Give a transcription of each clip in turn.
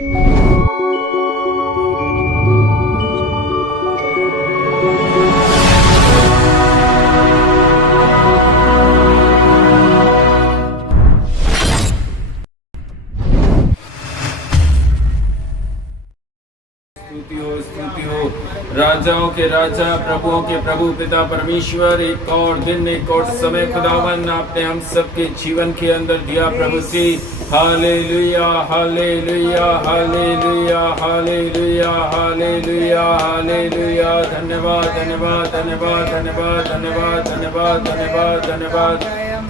स्तुति हो राजाओं के राजा प्रभुओं के प्रभु पिता परमेश्वर। एक और दिन एक और समय खुदावन आपने हम सबके जीवन के अंदर दिया प्रभु जी। Hallelujah hallelujah hallelujah hallelujah hallelujah hallelujah. धन्यवाद धन्यवाद धन्यवाद धन्यवाद धन्यवाद धन्यवाद धन्यवाद धन्यवाद।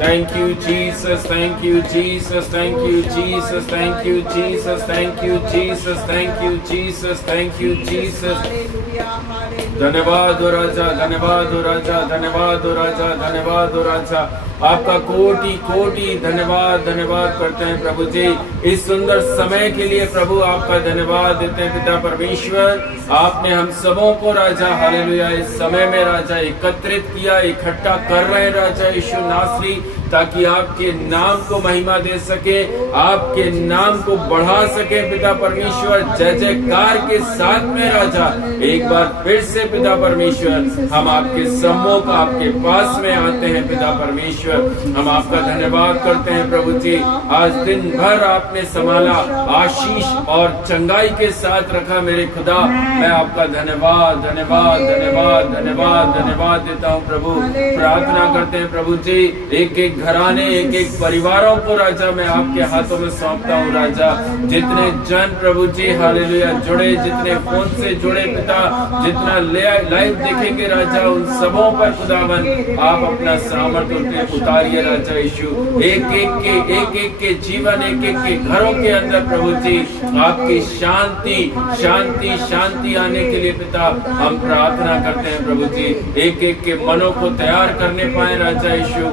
Thank you Jesus, thank you Jesus, thank you Jesus, thank you Jesus, thank you Jesus, thank you Jesus, thank you Jesus। धन्यवाद हो राजा, धन्यवाद हो राजा, धन्यवाद हो राजा, धन्यवाद हो राजा। आपका कोटि कोटि धन्यवाद धन्यवाद करते हैं प्रभु जी। इस सुंदर समय के लिए प्रभु आपका धन्यवाद देते हैं पिता परमेश्वर। आपने हम सबों को राजा हालेलुया इस समय में राजा एकत्रित किया, इकट्ठा कर रहे हैं राजा यीशु नासरी, ताकि आपके नाम को महिमा दे सके, आपके नाम को बढ़ा सके पिता परमेश्वर। जय जयकार के साथ में राजा एक बार फिर से पिता परमेश्वर हम आपके सम्मुख आपके पास में आते हैं पिता परमेश्वर। हम आपका धन्यवाद करते हैं प्रभु जी। आज दिन भर आपने संभाला, आशीष और चंगाई के साथ रखा मेरे खुदा। मैं आपका धन्यवाद धन्यवाद धन्यवाद धन्यवाद धन्यवाद देता हूँ प्रभु। प्रार्थना करते हैं प्रभु जी, एक एक घराने एक एक परिवारों को राजा मैं आपके हाथों में सौंपता हूँ राजा। जितने जन प्रभु जी हालेलुया जुड़े, जितने फोन से जुड़े पिता, जितना लाइव देखेंगे राजा, उन सबों पर खुदावन आप अपना सामर्थ्य उतारिए राजा यीशु। एक एक के जीवन, एक एक के घरों के अंदर प्रभु जी आपकी शांति शांति शांति आने के लिए पिता हम प्रार्थना करते हैं प्रभु जी। एक एक के मनों को तैयार करने पाए राजा यीशु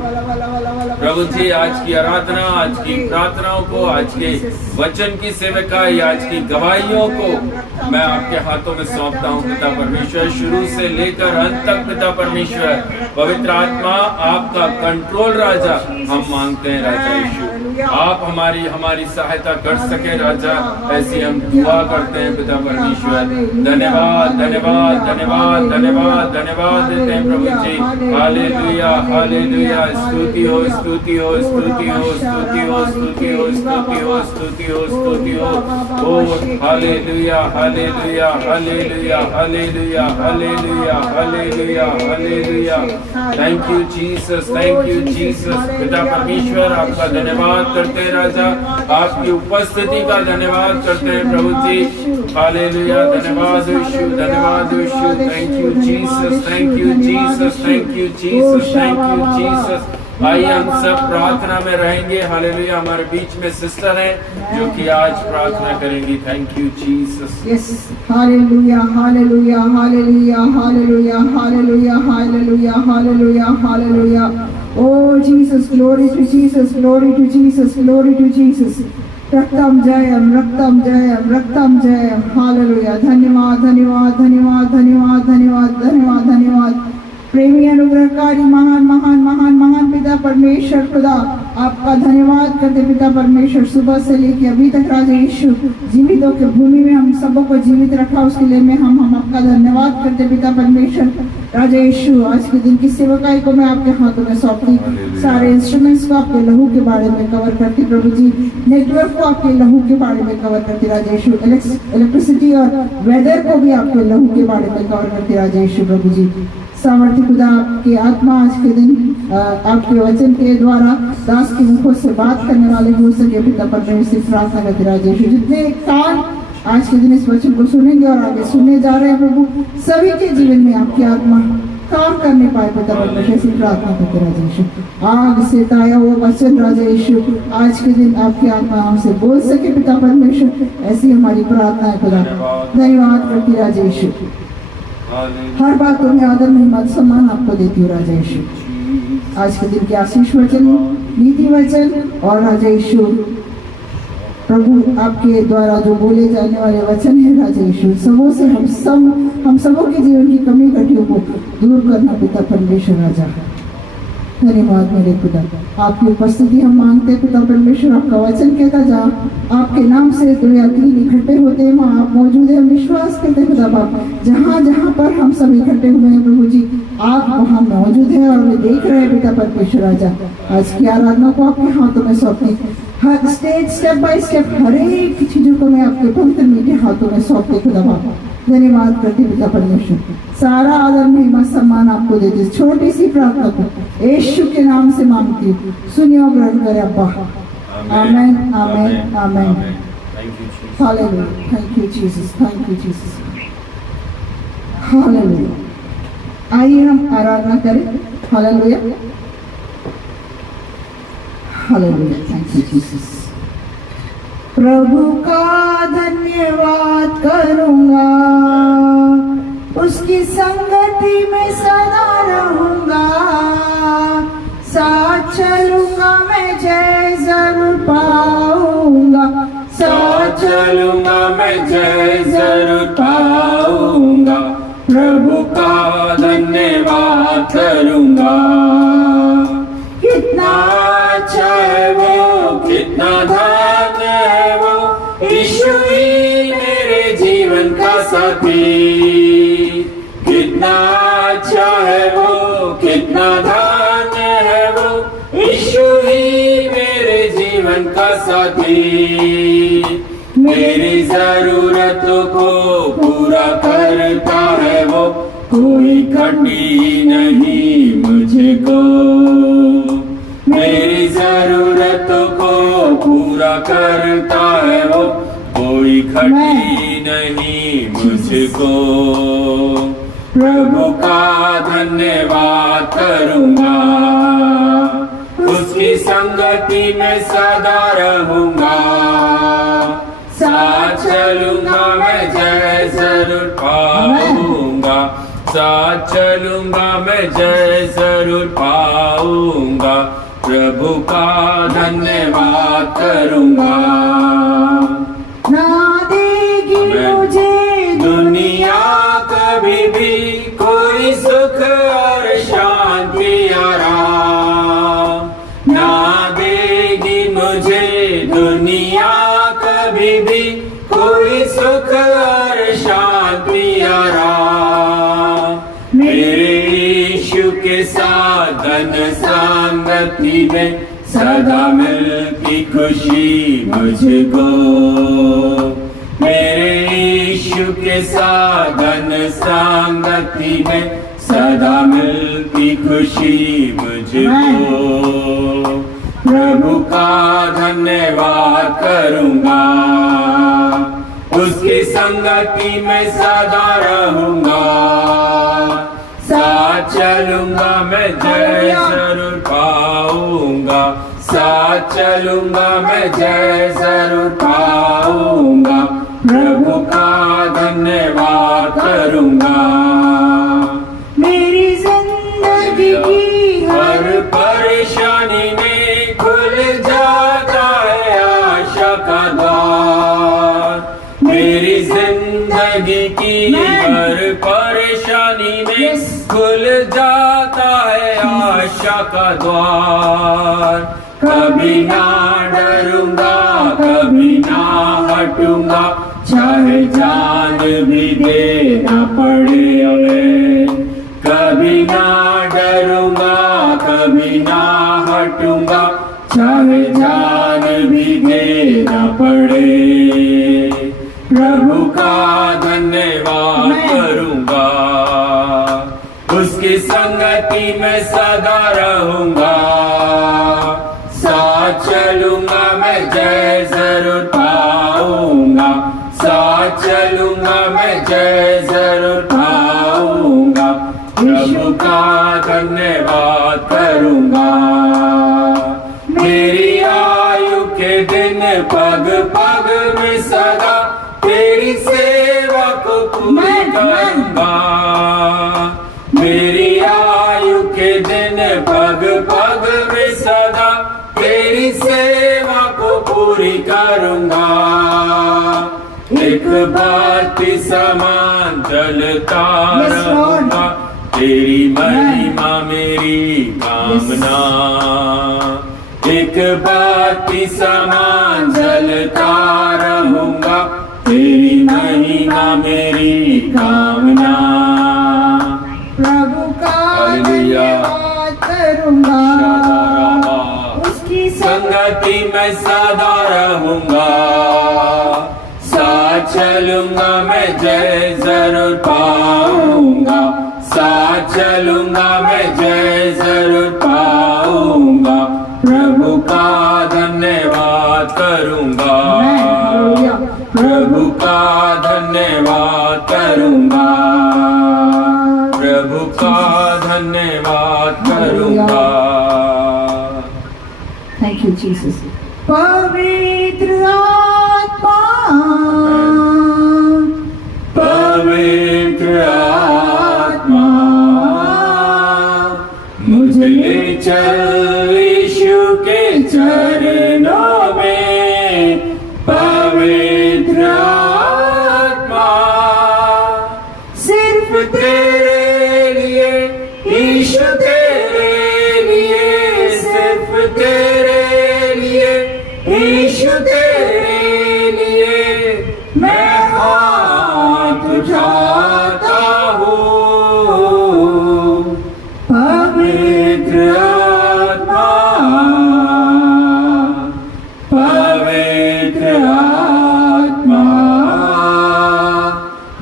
प्रभु जी। आज की आराधना, आज की प्रार्थनाओं को, आज के वचन की सेवकाई, आज की गवाहियों को मैं आपके हाथों में सौंपता हूँ पिता परमेश्वर। शुरू से लेकर अंत तक पिता परमेश्वर पवित्र आत्मा आपका कंट्रोल राजा हम मांगते हैं राजा यीशु। आप हमारी सहायता कर सके राजा, ऐसी हम दुआ करते हैं पिता परमेश्वर। धन्यवाद धन्यवाद धन्यवाद धन्यवाद धन्यवाद देते हैं प्रभु जी। Hallelujah hallelujah. स्तुति हो स्तुति हो स्तुति हो स्तुति हो स्तुति हो स्तुति हो स्तुति हो स्तुति हो। ओ hallelujah hallelujah hallelujah hallelujah hallelujah hallelujah hallelujah. Thank you Jesus, thank you Jesus. पिता परमेश्वर आपका धन्यवाद करते हैं राजा, आपकी उपस्थिति का धन्यवाद करते हैं प्रभु जी। हालेलुया। धन्यवाद यीशु, धन्यवाद यीशु। Thank you Jesus, thank you Jesus, thank you Jesus, thank you Jesus. आइए हम सब प्रार्थना में रहेंगे। हालेलुया। हमारे बीच में सिस्टर है जो कि आज प्रार्थना करेंगी। Thank you Jesus. Yes hallelujah hallelujah hallelujah hallelujah hallelujah hallelujah hallelujah hallelujah. Oh Jesus, glory to Jesus, glory to Jesus, glory to Jesus. रक्तम जयम रक्तम जयम रक्तम जयम। हालेलुया। धन्यवाद धन्यवाद धन्यवाद धन्यवाद धन्यवाद धन्यवाद धन्यवाद। प्रेमी अनुग्रहकारी महान महान महान महान पिता परमेश्वर खुदा आपका धन्यवाद करते पिता परमेश्वर। सुबह से लेकर अभी तक राजा यीशु जीवितों के भूमि में हम सबों को जीवित रखा, उसके लिए में हम आपका धन्यवाद करते पिता परमेश्वर। राजा यीशु आज के दिन की सेवकाई को मैं आपके हाथों में सौंपती, सारे इंस्ट्रूमेंट्स को आपके लहू के बारे में कवर करती प्रभु जी। नेटवर्क को आपके लहू के बारे में कवर करती राजा यीशु। इलेक्ट्रिसिटी और वेदर को भी आपके लहू के बारे में कवर करती राजा यीशु प्रभु जी। सामर्थ्य खुदा आपकी आत्मा आज के दिन आपके वचन के द्वारा दास के मुखों से बात करने वाले हो सके पिता परमेश्वर से प्रार्थना करते राजा यीशु। जितने कान आज के दिन इस वचन को सुनेंगे और आगे सुनने जा रहे हैं प्रभु, सभी के जीवन में आपकी आत्मा काम करने पाए पिता परमेश्वर से प्रार्थना करते राजा यीशु। आग से ताया वो वचन राजा यीशु आज के दिन आपकी आत्मा हमसे बोल सके पिता परमेश्वर, ऐसी हमारी प्रार्थना है खुदा। धन्यवाद करती राजा यीशु। हर बात में आदर महिमा सम्मान आपको देती हूँ राजा यीशु। आज के दिन के आशीष वचन, नीति वचन और राजा यीशु प्रभु आपके द्वारा जो बोले जाने वाले वचन है राजा यीशु, सबों से हम सबों के जीवन की कमी घटियों को दूर करना पिता परमेश्वर राजा। धन्यवाद मेरे पिता, आपकी उपस्थिति हम मांगते हैं पिता परमेश्वर। आपका वचन कहता जहाँ आपके नाम से 2 या 3 इकट्ठे होते हैं वहाँ आप मौजूद है। हम विश्वास करते हैं खुदा बाप, जहाँ जहाँ पर हम सब इकट्ठे हुए हैं प्रभु जी, आप वहाँ मौजूद है और वे देख रहे हैं पिता परमेश्वर। राजा आज की आराधना को आपके हाथों में सौंपती, हर स्टेप बाय स्टेप हर एक चीजों को मैं आपके पवित्र मीठे हाथों में सौंपते खुदा बाप। धन्यवाद करते पिता परमेश्वर, सारा आदर महिमा सम्मान आपको देते। छोटी सी प्रार्थना को यीशु के नाम से मांगती हूँ, सुनिए और ग्रहण करें अब्बा। Amen amen amen. Hallelujah, thank you Jesus, thank you Jesus, hallelujah. आइए हम आराधना करें। Hallelujah hallelujah, thank you Jesus. प्रभु का धन्यवाद करूंगा, उसकी संगति में सदा रहूंगा, साथ चलूंगा मैं जय जरूर पाऊंगा, साथ चलूंगा मैं जय जरूर पाऊंगा। प्रभु का धन्यवाद करूंगा, कितना अच्छा है वो, कितना धन्य है वो, यीशु ही मेरे जीवन का साथी। कितना अच्छा है वो, कितना धन्य है वो, यीशु ही मेरे जीवन का साथी। मेरी जरूरतों को पूरा करता है वो, कोई कमी नहीं मुझको। मेरी जरूरतों को पूरा करता है वो, कोई कमी नहीं मुझको। प्रभु का धन्यवाद करूंगा, उसकी संगति में सदा रहूंगा, साथ चलूंगा मैं जय जरूर पाऊंगा, साथ चलूंगा मैं जय जरूर पाऊंगा। प्रभु का धन्यवाद करूंगा। ना देगी मुझे दुनिया कभी भी कोई सुख और शांति आराम, ना देगी मुझे दुनिया कभी भी कोई सुख और शांति आराम। मेरे यीशु के साथ धन संगति में सदा मिलती खुशी मुझको। मेरे यीशु के साथ धन संगति में सदा मिलती खुशी मुझको। प्रभु का धन्यवाद करूंगा, उसकी संगति में सदा रहूंगा, साथ चलूंगा मैं जय जरूर पाऊंगा, साथ चलूंगा मैं जय जरूर पाऊंगा। प्रभु का धन्यवाद करूंगा। मेरी जिंदगी की हर परेशानी में खुल जाता है आशा का द्वार। मेरी जिंदगी की हर परेशानी में खुल जाता है आशा का द्वार। कभी ना डरूंगा, कभी ना हटूंगा, चाहे जान भी देना पड़े हमें। कभी ना डरूंगा, कभी ना हटूंगा, चाहे जान भी देना पड़े। प्रभु का धन्यवाद करूंगा, उसकी संगति में सदा रहूंगा, साथ चलूंगा मैं जय जरूर पाऊंगा, साथ चलूंगा मैं जय जरूर पाऊंगा। प्रभु का धन्यवाद करूंगा। मेरी आयु के दिन पग पग में सदा तेरी सेवा को पूरी करूंगा। मेरी आयु के दिन पग पग में सदा तेरी सेवा को पूरी करूंगा। एक बात समान चलता रहूंगा, तेरी महिमा मेरी कामना, एक बाती समान जलता रहूंगा, तेरी महिमा मेरी कामना। प्रभु का धन्यवाद करूंगा, उसकी संगति में सदा रहूंगा, साथ चलूंगा मैं जय जरूर पाऊंगा, साथ चलूंगा मैं जय जरूर पाऊंगा, प्रभु का धन्यवाद करूंगा, प्रभु का धन्यवाद करूंगा, प्रभु का धन्यवाद करूंगा। Thank you Jesus. पवित्र आत्मा, पवित्र आत्मा, मुझे ले चल यीशु के चरणों में, पवित्र आत्मा, सिर्फ तेरे लिए यीशु, तेरे लिए, सिर्फ तेरे लिए यीशु, तेरे लिए मैं हाथ उठाता हूँ, पवित्र आत्मा, पवित्र आत्मा,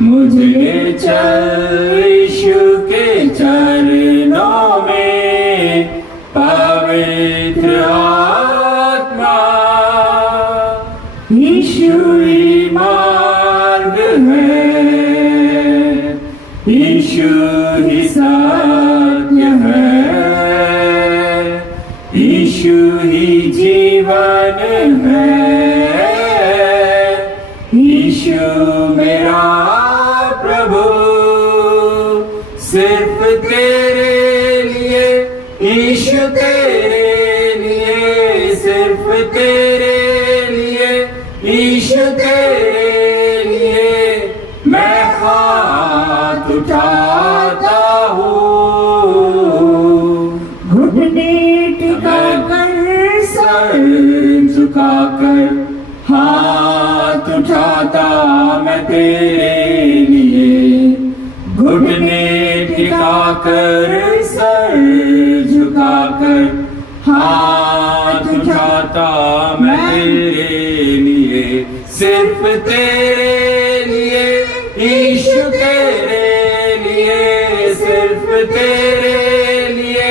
मुझे ले चल यीशु के चरणों में, पवित्र आत्मा, यीशु ही मार्ग है, यीशु ही सत्य है, यीशु ही जीवन है, यीशु मेरा प्रभु, सिर्फ तेरे लिए यीशु, तेरे लिए, सिर्फ तेरे लिए यीशु, तेरे लिए मैं हाथ उठाता हूँ, घुटने टिकाकर सर झुकाकर हाथ उठाता मैं तेरे लिए, घुटने टिकाकर सर झुकाकर हाथ उठाता मैं तेरे लिए, सिर्फ तेरे लिए यीशु, तेरे लिए, सिर्फ तेरे लिए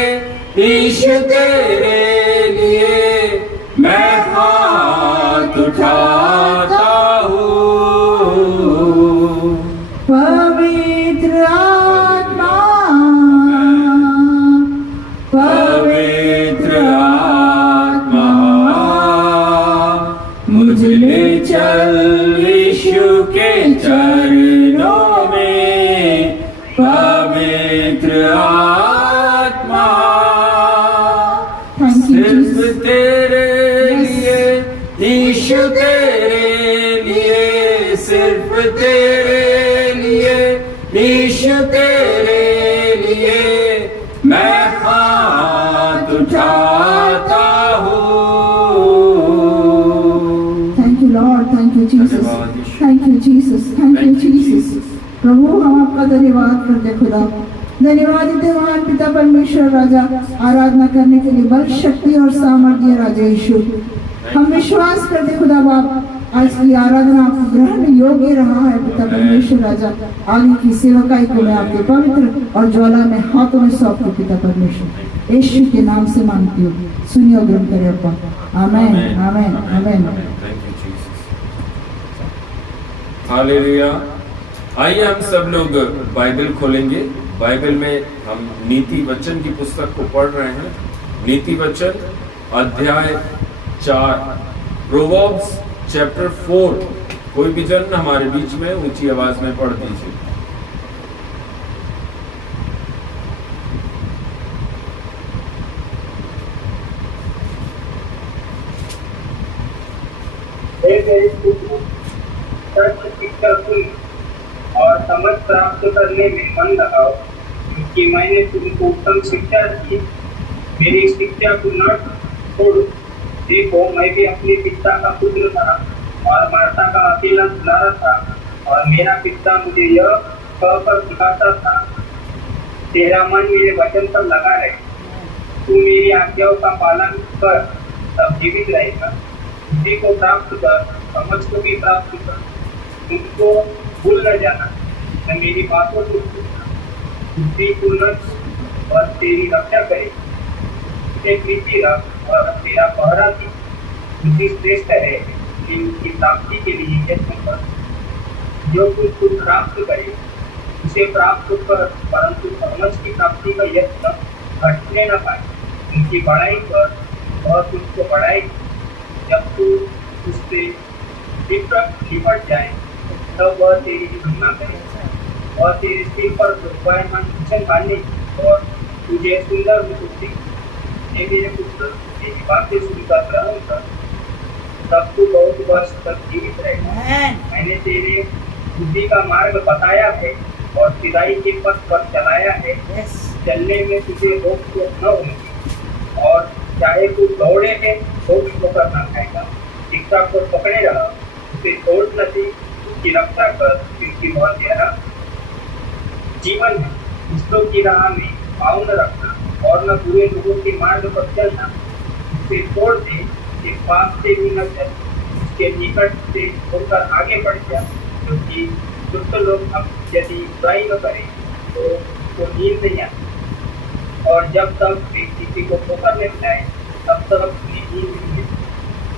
यीशु, तेरे लिए मैं हाथ उठाता हूँ, पवित्र आत्मा, पवित्र आत्मा, मुझे ले चल यीशु के चरणों में, पवित्र आत्मा, सिर्फ तेरे लिए यीशु, तेरे लिए, सिर्फ तेरे लिए यीशु, तेरे लिए मैं हाथ उठाता हूँ। Thank you Lord, thank you Jesus, thank you Jesus, thank you Jesus. प्रभु हम आपका धन्यवाद करते खुदा, धन्यवाद देते महान पिता परमेश्वर राजा, आराधना करने के लिए बल, शक्ति और सामर्थ्य राजा यीशु। हम विश्वास करते खुदा बाप आज की आराधना आपको ग्रहण योग्य रहा है पिता परमेश्वर राजा। आगे की सेवकाई को मैं आपके पवित्र और ज्वाला में हाथों में सौंपती पिता परमेश्वर, यीशु के नाम से मांगती हूँ, सुनिए और ग्रहण करें अप्पा। आमेन, आमेन, आमेन। हालेलुया। आइए हम सब लोग बाइबल खोलेंगे। बाइबल में हम नीति वचन की पुस्तक को पढ़ रहे हैं। नीति वचन अध्याय 4, प्रोवर्ब्स चैप्टर 4। कोई भी जन हमारे बीच में ऊंची आवाज में पढ़ दीजिए। सच शिक्षा सुन और समझ प्राप्त करने में मन लगाओ, कि मैंने तुमको उत्तम शिक्षा दी, मेरी शिक्षा को न छोड़ो। देखो मैं भी अपने पिता का पुत्र था और माता का अकेला दुलारा था, और मेरा पिता मुझे यह कहकर सिखाता था, तेरा मन मेरे वचन पर लगा रहे, तू मेरी आज्ञाओं का पालन कर, तब जीवित रहेगा। बुद्धि को प्राप्त कर, समझ को भी प्राप्त कर, तुमको भूल न जाना, न मेरी बातों को भूलना। बुद्धि पूर्ण और तेरी रक्षा करे, उसे प्रीति रख और तेरा पहरा दी। बुद्धि श्रेष्ठ है कि उसकी प्राप्ति के लिए यत्न कर। जो कुछ तू प्राप्त करे उसे प्राप्त कर, परंतु समझ की प्राप्ति का यत्न घटने न पाए। उनकी बढ़ाई कर और तुझको बढ़ाई। जब तू उससे निपट जाए तब वह तेरी महिमा करे और तेरे सिर पर शोभायमान भूषण डाले और तुझे सुंदर मुकुट दे। हे मेरे पुत्र, तेरी बातें सुनकर ग्रहण कर, तब तू बहुत वर्ष तक जीवित रहेगा। मैंने तेरे बुद्धि का मार्ग बताया है और सिधाई के पथ पर चलाया है। चलने में तुझे रोक टोक न होगी, और चाहे तू दौड़े है तो भी ठोकर न खाएगा। शिक्षा को पकड़े रहा, उसे छोड़ न दे, उसकी रक्षा कर, क्योंकि बहुत गहरा जीवन है। दुष्टों की राह में पाँव न रखना और न बुरे लोगों के मार्ग पर चलना। उसे छोड़ दे, उसके पास से भी न चल, उसके निकट से होकर आगे बढ़ जा, क्योंकि दुष्ट लोग अब यदि बुराई न करें तो नींद नहीं आती, और जब तक वे किसी को ठोकर नहीं जाए तब तक उन्हें नींद नहीं आती।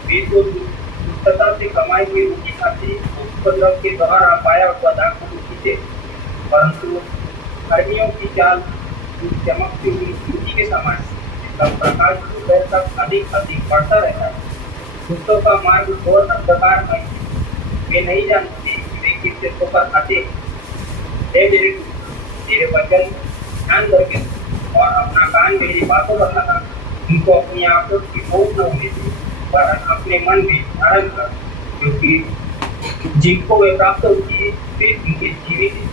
वे तो दुष्टता से कमाई हुई रोटी खाते, उपद्रव के द्वारा पाया हुआ दाग को पीते, परंतु धर्मियों की चाल चमकती हुई सूर्य के समान, जिसका प्रकाश दोपहर तक अधिक अधिक बढ़ता रहता है। दुष्टों का मार्ग घोर अंधकार में, वे नहीं जानते वे किससे ठोकर खाते। हे मेरे पुत्र, तेरे वचन ध्यान करके और अपना कान मेरी बातों पर लगा। उनको अपनी आंखों की खोज न होने दे, पर अपने मन में धारण कर, क्योंकि जिनको वे प्राप्त होती है वे उनके जीवित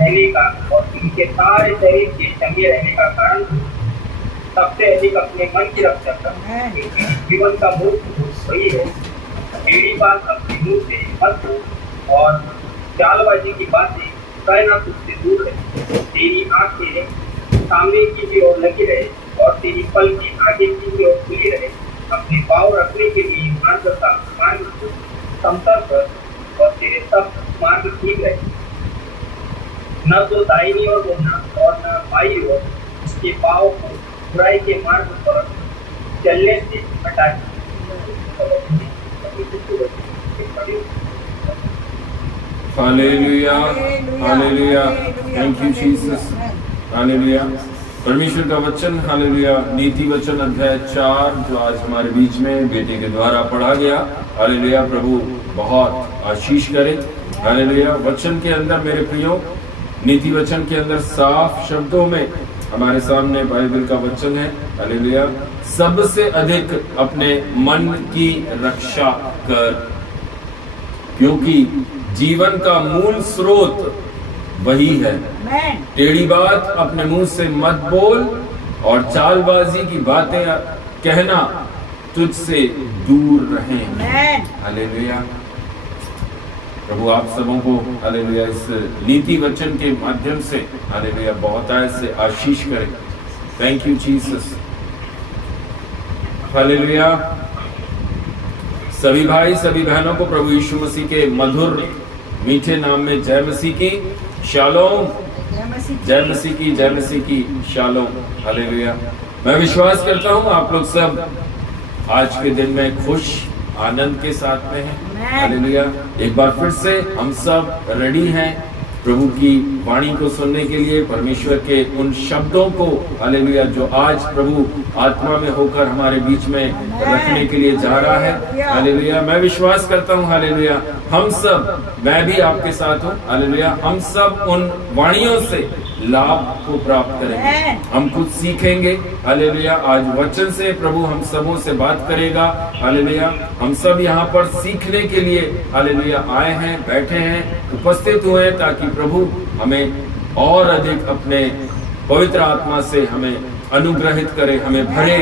रहने का और उनके सारे शरीर के चंगे रहने का कारण हो। सबसे अधिक अपने मन की रक्षा कर, क्योंकि जीवन का मूल वही है। मेरी बात अपने मुंह से मत हो, और चालबाजी की बातें कहना तुझसे दूर रहे। तेरी आंखें सामने की भी ओर लगी रहे और तेरी पल की आगे की भी ओर खुली रहे। अपने पाँव रखने के लिए मार्ग समतल कर, और तेरे सब मार्ग ठीक रहे। न तो दाहिनी ओर मुड़ना और न बाईं ओर, उसके पाँव को बुराई के मार्ग पर चलने से हटा। Hallelujah, hallelujah, thank you Jesus, hallelujah. परमेश्वर का वचन, हालेलुया, नीति वचन अध्याय 4 जो आज हमारे बीच में बेटे के द्वारा पढ़ा गया। हालेलुया, प्रभु बहुत आशीष करे। हालेलुया, वचन के अंदर मेरे प्रियो, नीति वचन के अंदर साफ शब्दों में हमारे सामने बाइबल का वचन है। हालेलुया, सबसे अधिक अपने मन की रक्षा कर, क्योंकि जीवन का मूल स्रोत वही है। टेढ़ी बात अपने मुंह से मत बोल, और चालबाजी की बातें कहना तुझसे दूर रहें। हालेलुया, प्रभु आप सबों को हालेलुया इस नीति वचन के माध्यम से हालेलुया बहुत से आशीष करे। Thank you Jesus, hallelujah. सभी भाई सभी बहनों को प्रभु यीशु मसीह के मधुर मीठे नाम में जय मसीह की शालोम, जय मसीह की, जय मसीह की शालोम। हालेलुया, मैं विश्वास करता हूँ आप लोग सब आज के दिन में खुश आनंद के साथ में हैं। हालेलुया, एक बार फिर से हम सब रेडी हैं प्रभु की वाणी को सुनने के लिए, परमेश्वर के उन शब्दों को हालेलुया जो आज प्रभु आत्मा में होकर हमारे बीच में रखने के लिए जा रहा है। हालेलुया, मैं विश्वास करता हूँ हालेलुया हम सब, मैं भी आपके साथ हूँ, हालेलुया हम सब उन वाणियों से लाभ को प्राप्त करेंगे। हम कुछ सीखेंगे। हालेलुया, आज वचन से प्रभु हम सबों से बात करेगा। हालेलुया, हम सब यहाँ पर सीखने के लिए हालेलुया आए हैं, बैठे हैं, उपस्थित हुए हैं, ताकि प्रभु हमें और अधिक अपने पवित्र आत्मा से हमें अनुग्रहित करे, हमें भरे,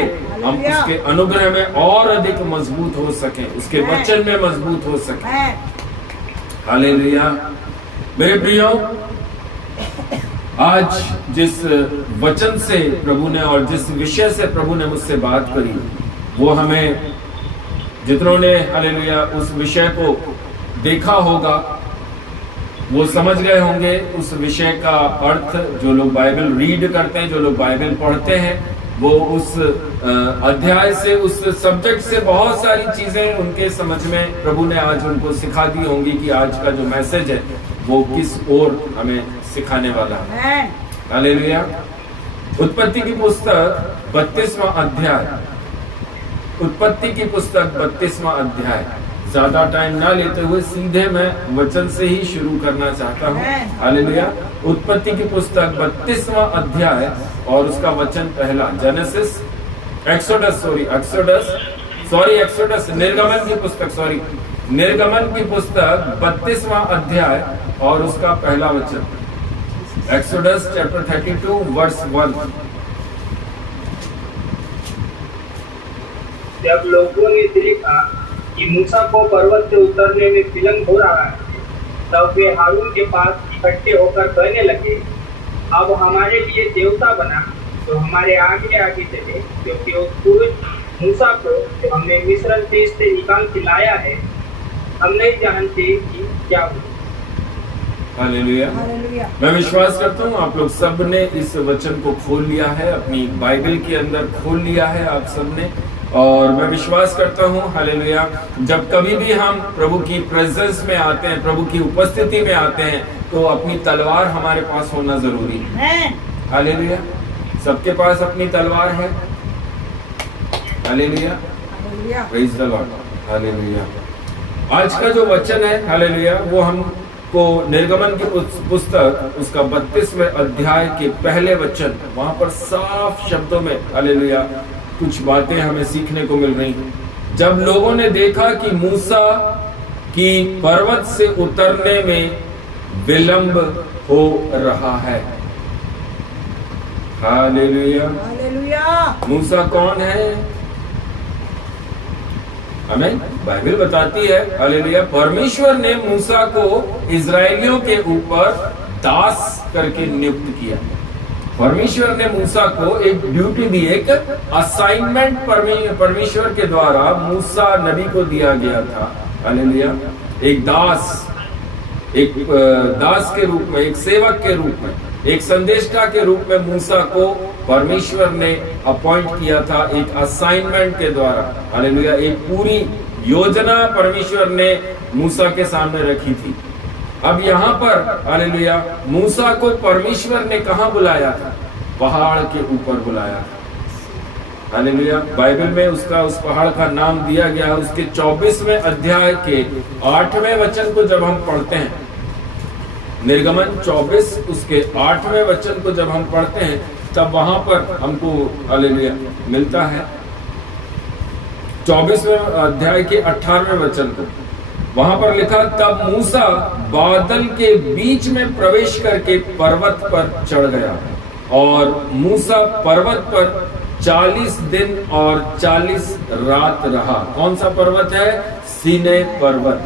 हम उसके अनुग्रह में और अधिक मजबूत हो सकें, उसके वचन में मजबूत हो सकें। हालेलुया। मेरे प्रियो, आज जिस वचन से प्रभु ने और जिस विषय से प्रभु ने मुझसे बात करी, वो हमें जितनों ने हालेलुया उस विषय को देखा होगा वो समझ गए होंगे उस विषय का अर्थ। जो लोग बाइबल रीड करते हैं, जो लोग बाइबल पढ़ते हैं, वो उस अध्याय से, उस सब्जेक्ट से बहुत सारी चीजें उनके समझ में प्रभु ने आज उनको सिखा दी होंगी कि आज का जो मैसेज है वो किस ओर हमें सिखाने वाला है। हालेलुया। उत्पत्ति की पुस्तक 32वां अध्याय, उत्पत्ति की पुस्तक 32वां अध्याय। ज्यादा टाइम ना लेते हुए सीधे मैं वचन से ही शुरू करना चाहता हूँ। हालेलुया। उत्पत्ति की पुस्तक 32वां अध्याय और उसका वचन पहला। जेनेसिस, एक्सोडस, निर्गमन की पुस्तक, निर्गमन की पुस्तक 32वां अध्याय और उसका पहला वचन। Exodus chapter 32 verse 1। जब लोगों ने देखा कि मूसा को पर्वत से उतरने में विलंब हो रहा है, तब वे हारून के पास इकट्ठे होकर कहने लगे, अब हमारे लिए देवता बना तो हमारे आगे आगे चले, क्योंकि उस पुरुष मूसा को जो हमने मिस्र देश से निकाल के लाया है, हम नहीं जानते कि क्या हुआ। हालेलुया। मैं विश्वास करता हूँ आप लोग सब ने इस वचन को खोल लिया है, अपनी बाइबल के अंदर खोल लिया है आप सब ने। और मैं विश्वास करता हूँ हालेलुया, जब कभी भी हम प्रभु की प्रेजेंस में आते हैं, प्रभु की उपस्थिति में आते हैं, तो अपनी तलवार हमारे पास होना जरूरी है। हालेलुया। सबके पास अपनी तलवार है। Hallelujah. Praise the Lord. Hallelujah. आज का जो वचन है हालेलुया, वो हमको निर्गमन की पुस्तक उसका 32वें अध्याय के पहले वचन, वहां पर साफ शब्दों में हालेलुया कुछ बातें हमें सीखने को मिल रही हैं। जब लोगों ने देखा कि मूसा की पर्वत से उतरने में विलंब हो रहा है। हालेलुया। मूसा कौन है? हमें बाइबल बताती है हालेलुया, परमेश्वर ने मूसा को इजरायलियों के ऊपर दास करके नियुक्त किया। परमेश्वर ने मूसा को एक ड्यूटी दी, एक असाइनमेंट परमेश्वर के द्वारा मूसा नबी को दिया गया था। हालेलुया। एक दास के रूप में, एक सेवक के रूप में, एक संदेष्टा के रूप में मूसा को परमेश्वर ने अपॉइंट किया था एक असाइनमेंट के द्वारा। हालेलुया। एक पूरी योजना परमेश्वर ने मूसा के सामने रखी थी। अब यहाँ पर हालेलुया मूसा को परमेश्वर ने कहाँ बुलाया था? पहाड़ के ऊपर बुलाया था। हालेलुया। बाइबल में उसका, उस पहाड़ का नाम दिया गया। उसके 24वें अध्याय के 8वें वचन को जब हम पढ़ते हैं, निर्गमन 24 उसके 8वें वचन को जब हम पढ़ते हैं, तब वहां पर हमको हालेलुया मिलता है 24वें अध्याय के 18वें वचन को। वहां पर लिखा, तब मूसा बादल के बीच में प्रवेश करके पर्वत पर चढ़ गया और मूसा पर्वत पर 40 दिन और 40 रात रहा। कौन सा पर्वत है? सीनै पर्वत।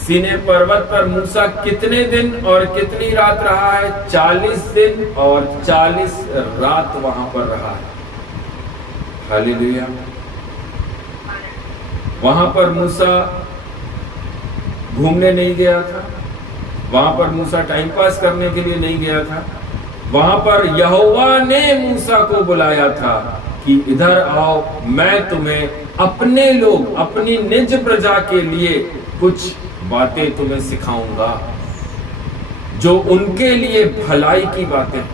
सीनै पर्वत पर मूसा कितने दिन और कितनी रात रहा है? 40 दिन और 40 रात वहां पर रहा है। हालेलुया। वहां पर मूसा घूमने नहीं गया था, वहां पर मूसा टाइम पास करने के लिए नहीं गया था। वहां पर यहोवा ने मूसा को बुलाया था कि इधर आओ, मैं तुम्हें अपने लोग, अपनी निज प्रजा के लिए कुछ बातें तुम्हें सिखाऊंगा जो उनके लिए भलाई की बातें।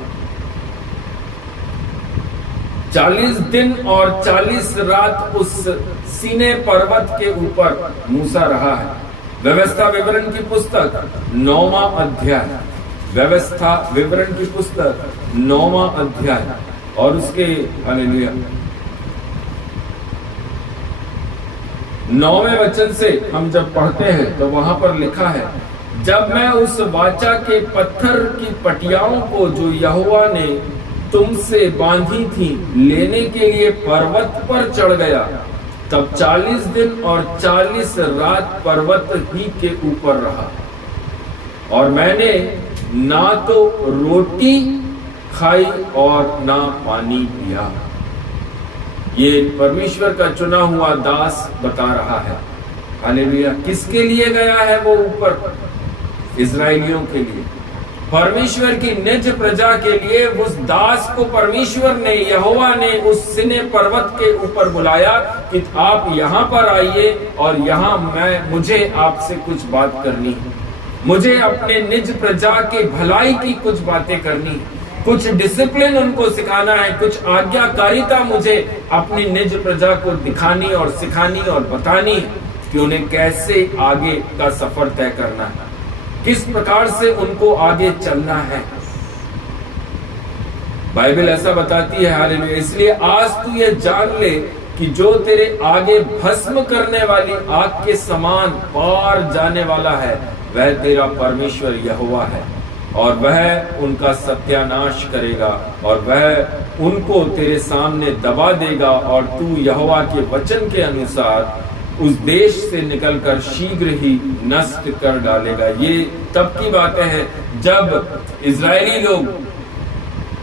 40 दिन और 40 रात उस सीनै पर्वत के ऊपर मूसा रहा है। व्यवस्था विवरण की पुस्तक 9वां अध्याय, व्यवस्था विवरण की पुस्तक 9वां अध्याय और उसके हालेलुया 9वें वचन से हम जब पढ़ते हैं तो वहां पर लिखा है, जब मैं उस वाचा के पत्थर की पटियाओं को जो यहोवा ने तुमसे बांधी थी लेने के लिए पर्वत पर चढ़ गया, तब 40 दिन और 40 रात पर्वत ही के ऊपर रहा, और मैंने ना तो रोटी खाई और ना पानी पिया। ये परमेश्वर का चुना हुआ दास बता रहा है। हालेलुया। किसके लिए गया है वो ऊपर? इजराइलियों के लिए, परमेश्वर की निज प्रजा के लिए। उस दास को परमेश्वर ने, यहोवा ने उस सिने पर्वत के ऊपर बुलाया कि आप यहाँ पर आइए और यहाँ मुझे आपसे कुछ बात करनी है, मुझे अपने निज प्रजा के भलाई की कुछ बातें करनी है, कुछ डिसिप्लिन उनको सिखाना है, कुछ आज्ञाकारिता मुझे अपनी निज प्रजा को दिखानी और सिखानी और बतानी है कि उन्हें कैसे आगे का सफर तय करना है, किस प्रकार से उनको आगे चलना है। बाइबल ऐसा बताती है। हालेलुया। इसलिए आज तू ये जान ले कि जो तेरे आगे भस्म करने वाली आग के समान पार जाने वाला है, वह तेरा परमेश्वर यहोवा है, और वह उनका सत्यानाश करेगा और वह उनको तेरे सामने दबा देगा, और तू यहोवा के वचन के अनुसार उस देश से निकलकर शीघ्र ही नष्ट कर डालेगा। ये तब की बातें हैं जब इजरायली लोग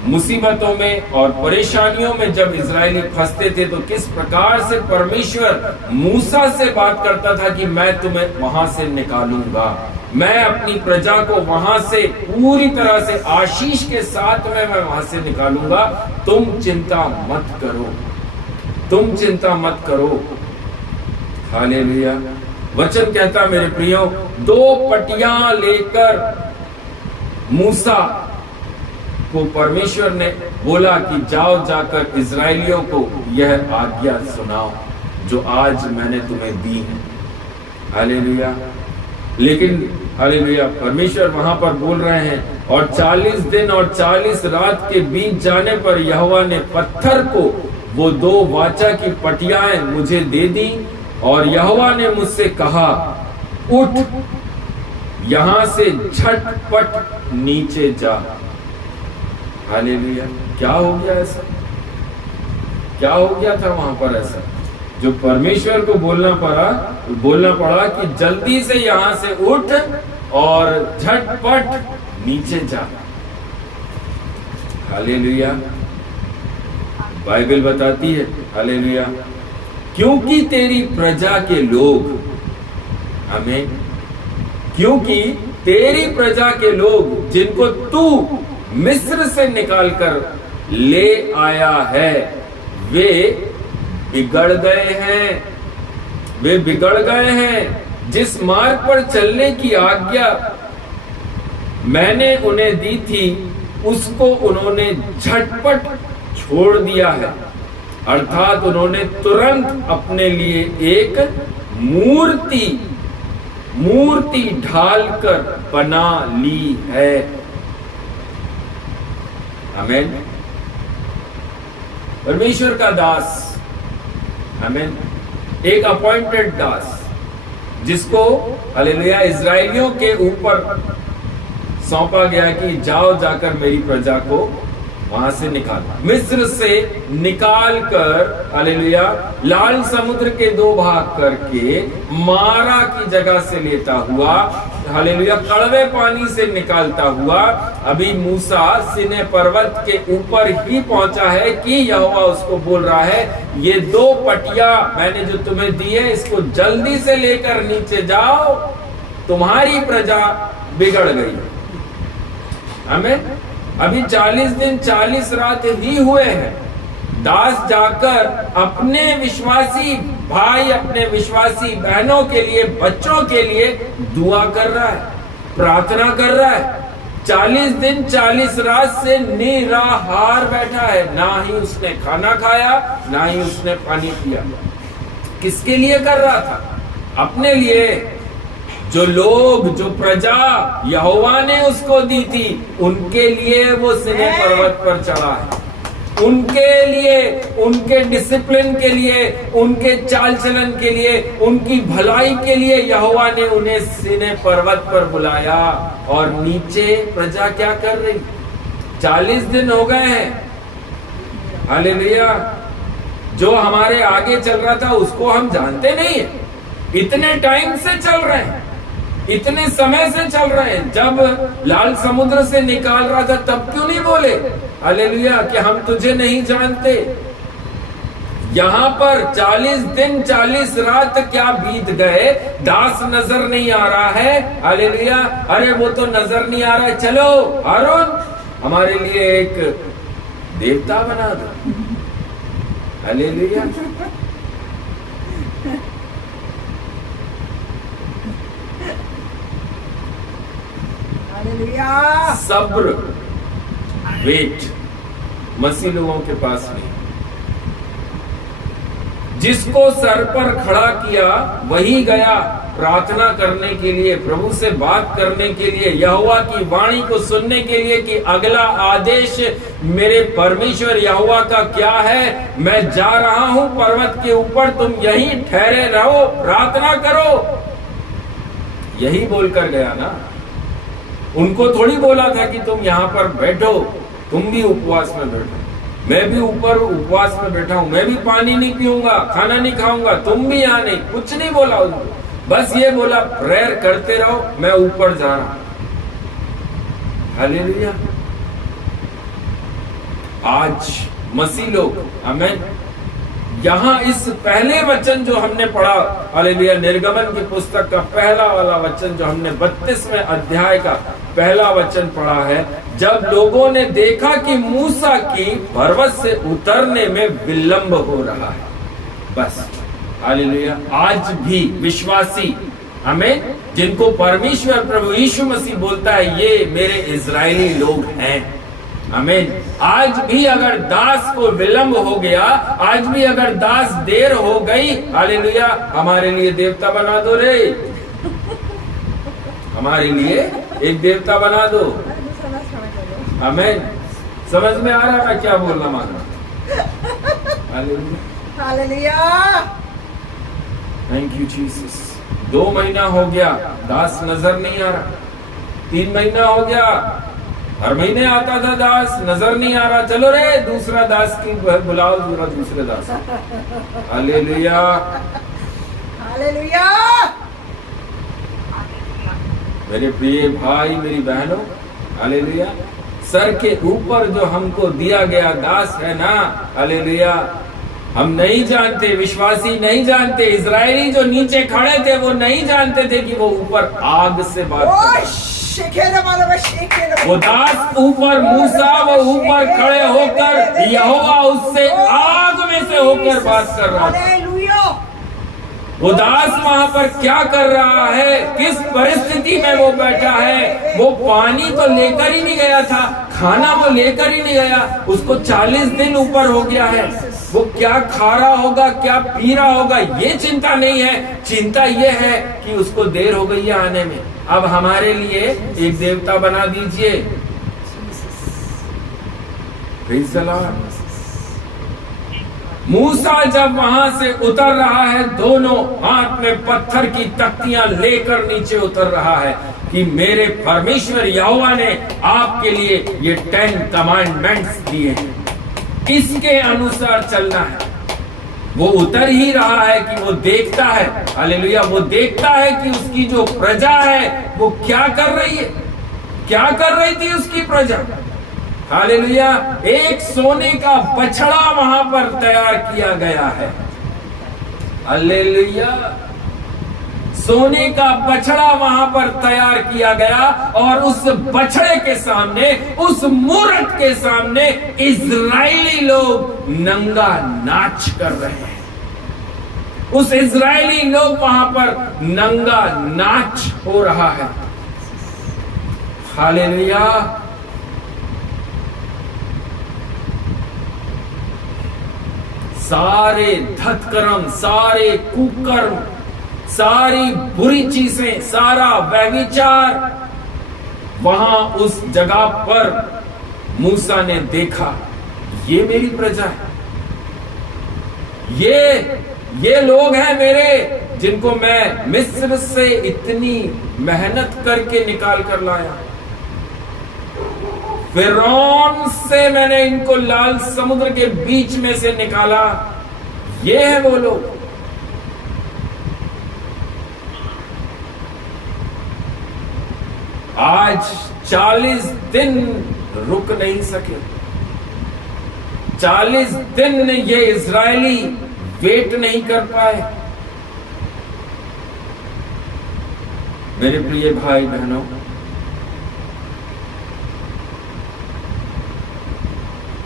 मुसीबतों में और परेशानियों में जब इजरायली फंसते थे, तो किस प्रकार से परमेश्वर मूसा से बात करता था कि मैं तुम्हें वहां से निकालूंगा, मैं अपनी प्रजा को वहां से पूरी तरह से आशीष के साथ में मैं वहां से निकालूंगा। तुम चिंता मत करो, तुम चिंता मत करो। हालेलुया। वचन कहता मेरे प्रियो, 2 पटियां लेकर मूसा को परमेश्वर ने बोला कि जाओ जाकर इजरायलियों को यह आज्ञा सुनाओ जो आज मैंने तुम्हें दी है। हालेलुया। लेकिन हालेलुया, परमेश्वर वहां पर बोल रहे हैं, और 40 दिन और 40 रात के बीत जाने पर यहोवा ने पत्थर को वो 2 वाचा की पटियाएं मुझे दे दी, और यहोवा ने मुझसे कहा, उठ यहां से झटपट नीचे जा। हालेलुया। क्या हो गया ऐसा? क्या हो गया था वहां पर ऐसा जो परमेश्वर को बोलना पड़ा कि जल्दी से यहां से उठ और झटपट नीचे जा। हालेलुया। बाइबल बताती है, हालेलुया, क्योंकि तेरी प्रजा के लोग, आमीन, क्योंकि तेरी प्रजा के लोग जिनको तू मिस्र से निकालकर ले आया है, वे बिगड़ गए हैं, वे बिगड़ गए हैं। जिस मार्ग पर चलने की आज्ञा मैंने उन्हें दी थी, उसको उन्होंने झटपट छोड़ दिया है, अर्थात उन्होंने तुरंत अपने लिए एक मूर्ति ढालकर बना ली है। आमीन। परमेश्वर का दास, आमीन, एक अपॉइंटेड दास जिसको हालेलुया इजरायलियों के ऊपर सौंपा गया कि जाओ जाकर मेरी प्रजा को वहां से निकालो। मिस्र से निकाल कर हालेलुया लाल समुद्र के 2 भाग करके मारा की जगह से लेता हुआ, हालेलुया कड़वे पानी से निकालता हुआ, अभी मूसा सिने पर्वत के ऊपर ही पहुंचा है कि यहोवा उसको बोल रहा है, ये 2 पटिया मैंने जो तुम्हें दी है, इसको जल्दी से लेकर नीचे जाओ, तुम्हारी प्रजा बिगड़ गई। आमीन। अभी 40 दिन 40 रात ही हुए हैं। दास जाकर अपने विश्वासी भाई, अपने विश्वासी बहनों के लिए, बच्चों के लिए दुआ कर रहा है, प्रार्थना कर रहा है। 40 दिन 40 रात से निराहार बैठा है, ना ही उसने खाना खाया, ना ही उसने पानी पिया। किसके लिए कर रहा था? अपने लिए। जो लोग, जो प्रजा यहोवा ने उसको दी थी, उनके लिए वो सिने पर्वत पर चढ़ा है। उनके लिए, उनके डिसिप्लिन के लिए, उनके चाल चलन के लिए, उनकी भलाई के लिए यहोवा ने उन्हें सिने पर्वत पर बुलाया। और नीचे प्रजा क्या कर रही? 40 दिन हो गए हैं, हालेलुया। जो हमारे आगे चल रहा था उसको हम जानते नहीं है, इतने टाइम से चल रहे हैं, इतने समय से चल रहे हैं। जब लाल समुद्र से निकाल रहा था तब क्यों नहीं बोले हालेलुया कि हम तुझे नहीं जानते। यहाँ पर 40 दिन 40 रात क्या बीत गए, दास नजर नहीं आ रहा है हालेलुया। अरे वो तो नजर नहीं आ रहा है, चलो अरुण हमारे लिए एक देवता बना दो हालेलुया। सब्र वेट मसीह लोगों के पास नहीं। जिसको सर पर खड़ा किया वही गया प्रार्थना करने के लिए, प्रभु से बात करने के लिए, यहोवा की वाणी को सुनने के लिए कि अगला आदेश मेरे परमेश्वर यहोवा का क्या है। मैं जा रहा हूं पर्वत के ऊपर, तुम यहीं ठहरे रहो, प्रार्थना करो, यही बोलकर गया ना। उनको थोड़ी बोला था कि तुम यहां पर बैठो, तुम भी उपवास में बैठो, मैं भी ऊपर उपवास में बैठा हूं, मैं भी पानी नहीं पीऊंगा, खाना नहीं खाऊंगा, तुम भी यहां नहीं, कुछ नहीं बोला उनको। बस ये बोला प्रेयर करते रहो, मैं ऊपर जा रहा हूं। हालेलुया। आज मसीह लोग आमीन, यहां इस पहले वचन जो हमने पढ़ा हालेलुया, निर्गमन की पुस्तक का पहला वाला वचन जो हमने 32वें अध्याय का पहला वचन पढ़ा है, जब लोगों ने देखा कि मूसा की पर्वत से उतरने में विलंब हो रहा है, बस हालेलुया। आज भी विश्वासी हमें, जिनको परमेश्वर प्रभु यीशु मसीह बोलता है ये मेरे इजरायली लोग हैं, आमीन। आज भी अगर दास को विलंब हो गया, आज भी अगर दास देर हो गई, हालेलुया, हमारे लिए देवता बना दो रे, हमारे लिए एक देवता बना दो, आमीन। समझ में आ रहा है क्या बोलना माना? Hallelujah, thank you Jesus. 2 महीना हो गया, दास नजर नहीं आ रहा। 3 महीना हो गया, हर महीने आता था दास, नजर नहीं आ रहा। चलो रे दूसरा दास की बुलाओ, दूसरे दास। Hallelujah, hallelujah. मेरे प्रिय भाई मेरी बहनों, हालेलुया, सर के ऊपर जो हमको दिया गया दास है ना, हालेलुया, हम नहीं जानते, विश्वासी नहीं जानते, इजरायली जो नीचे खड़े थे वो नहीं जानते थे कि वो ऊपर आग से बात कर रहा है। वो दास ऊपर, मूसा वो ऊपर खड़े होकर, यहोवा उससे आग में से होकर बात कर रहा है। वो दास वहां पर क्या कर रहा है, किस परिस्थिति में वो बैठा है? वो पानी तो लेकर ही नहीं गया था, खाना वो लेकर ही नहीं गया, उसको 40 दिन ऊपर हो गया है। वो क्या खा रहा होगा, क्या पी रहा होगा, ये चिंता नहीं है। चिंता ये है कि उसको देर हो गई है आने में। अब हमारे लिए एक देवता बना दीजिए। Praise the Lord. मूसा जब वहां से उतर रहा है, दोनों हाथ में पत्थर की तख्तियां लेकर नीचे उतर रहा है कि मेरे परमेश्वर यहोवा ने आपके लिए ये 10 कमांडमेंट्स दिए हैं, इसके अनुसार चलना है। वो उतर ही रहा है कि वो देखता है, हालेलुया, वो देखता है कि उसकी जो प्रजा है वो क्या कर रही है, क्या कर रही थी उसकी प्रजा, हालेलुया। एक सोने का बछड़ा वहां पर तैयार किया गया है, हालेलुया। सोने का बछड़ा वहां पर तैयार किया गया और उस बछड़े के सामने, उस मूरत के सामने इजरायली लोग नंगा नाच कर रहे हैं। उस इजरायली लोग वहां पर नंगा नाच हो रहा है, हालेलुया। सारे धतकर्म, सारे कुकर्म, सारी बुरी चीजें, सारा व्यभिचार वहां उस जगह पर मूसा ने देखा। ये मेरी प्रजा है, ये लोग हैं मेरे, जिनको मैं मिस्र से इतनी मेहनत करके निकाल कर लाया। फिरौन से मैंने इनको लाल समुद्र के बीच में से निकाला। ये है वो लोग। आज 40 दिन रुक नहीं सके। 40 दिन ये इजरायली वेट नहीं कर पाए। मेरे प्रिय भाई बहनों,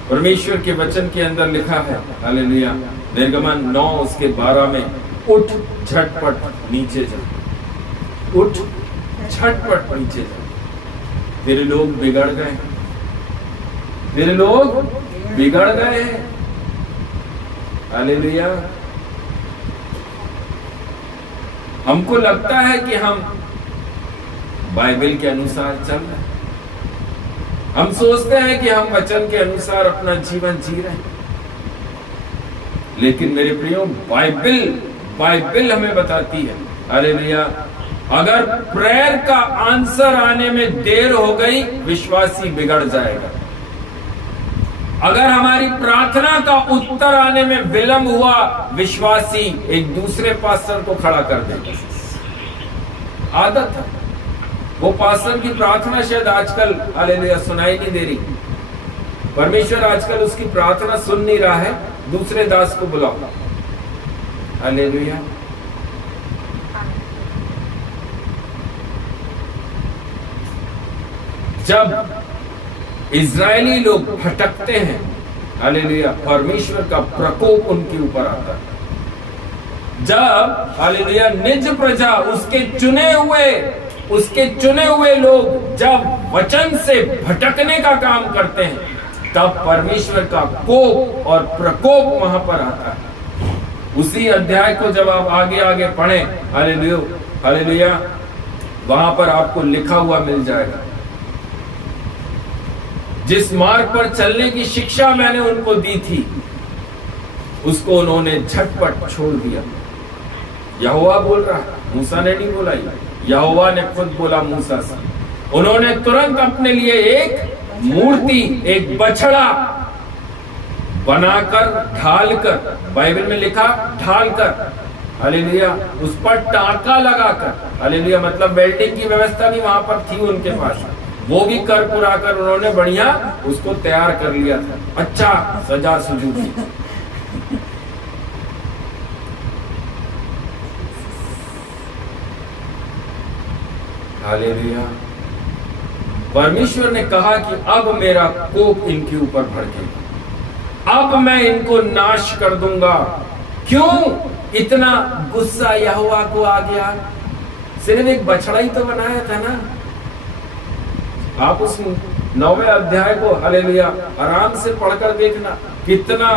परमेश्वर के वचन के अंदर लिखा है, हालेलुया, निर्गमन 9 उसके 12 में, उठ झटपट नीचे जा, उठ झटपट नीचे जा। तेरे लोग बिगड़ गए, तेरे लोग बिगड़ गए हैं। हालेलुया। हमको लगता है कि हम बाइबल के अनुसार चल रहे हैं। हम सोचते हैं कि हम वचन के अनुसार अपना जीवन जी रहे हैं, लेकिन मेरे प्रियो, बाइबल हमें बताती है, हालेलुया, अगर प्रेयर का आंसर आने में देर हो गई, विश्वासी बिगड़ जाएगा। अगर हमारी प्रार्थना का उत्तर आने में विलंब हुआ, विश्वासी एक दूसरे पास्टर को खड़ा कर देगा। आदत है। वो पास्टर की प्रार्थना शायद आजकल, हालेलुया, सुनाई नहीं दे रही। परमेश्वर आजकल उसकी प्रार्थना सुन नहीं रहा है, दूसरे दास को बुलाओ। हालेलुया। जब इजरायली लोग भटकते हैं, हालेलुया, परमेश्वर का प्रकोप उनके ऊपर आता है। जब, हालेलुया, निज प्रजा, उसके चुने हुए लोग जब वचन से भटकने का काम करते हैं, तब परमेश्वर का कोप और प्रकोप वहां पर आता है। उसी अध्याय को जब आप आगे पढ़ें, हालेलुया, हालेलुया, वहां पर आपको लिखा हुआ मिल जाएगा, जिस मार्ग पर चलने की शिक्षा मैंने उनको दी थी, उसको उन्होंने झटपट छोड़ दिया। यहोवा बोल रहा है, मूसा ने नहीं बोला, यहोवा ने खुद बोला मूसा से। उन्होंने तुरंत अपने लिए एक मूर्ति, एक बछड़ा बनाकर, ढालकर, बाइबल में लिखा ढालकर, हालेलुया, उस पर टांका लगाकर, हालेलुया, मतलब वेल्डिंग की व्यवस्था भी वहां पर थी उनके पास, वो भी कर पुराकर उन्होंने बढ़िया उसको तैयार कर लिया था, अच्छा सजा सुजूकी। हालेलुया। परमेश्वर ने कहा कि अब मेरा कोप इनके ऊपर भड़केगा, अब मैं इनको नाश कर दूंगा। क्यों इतना गुस्सा यहोवा को आ गया? सिर्फ एक बछड़ा ही तो बनाया था ना। आप उस 9वें अध्याय को, हालेलुया, आराम से पढ़कर देखना, कितना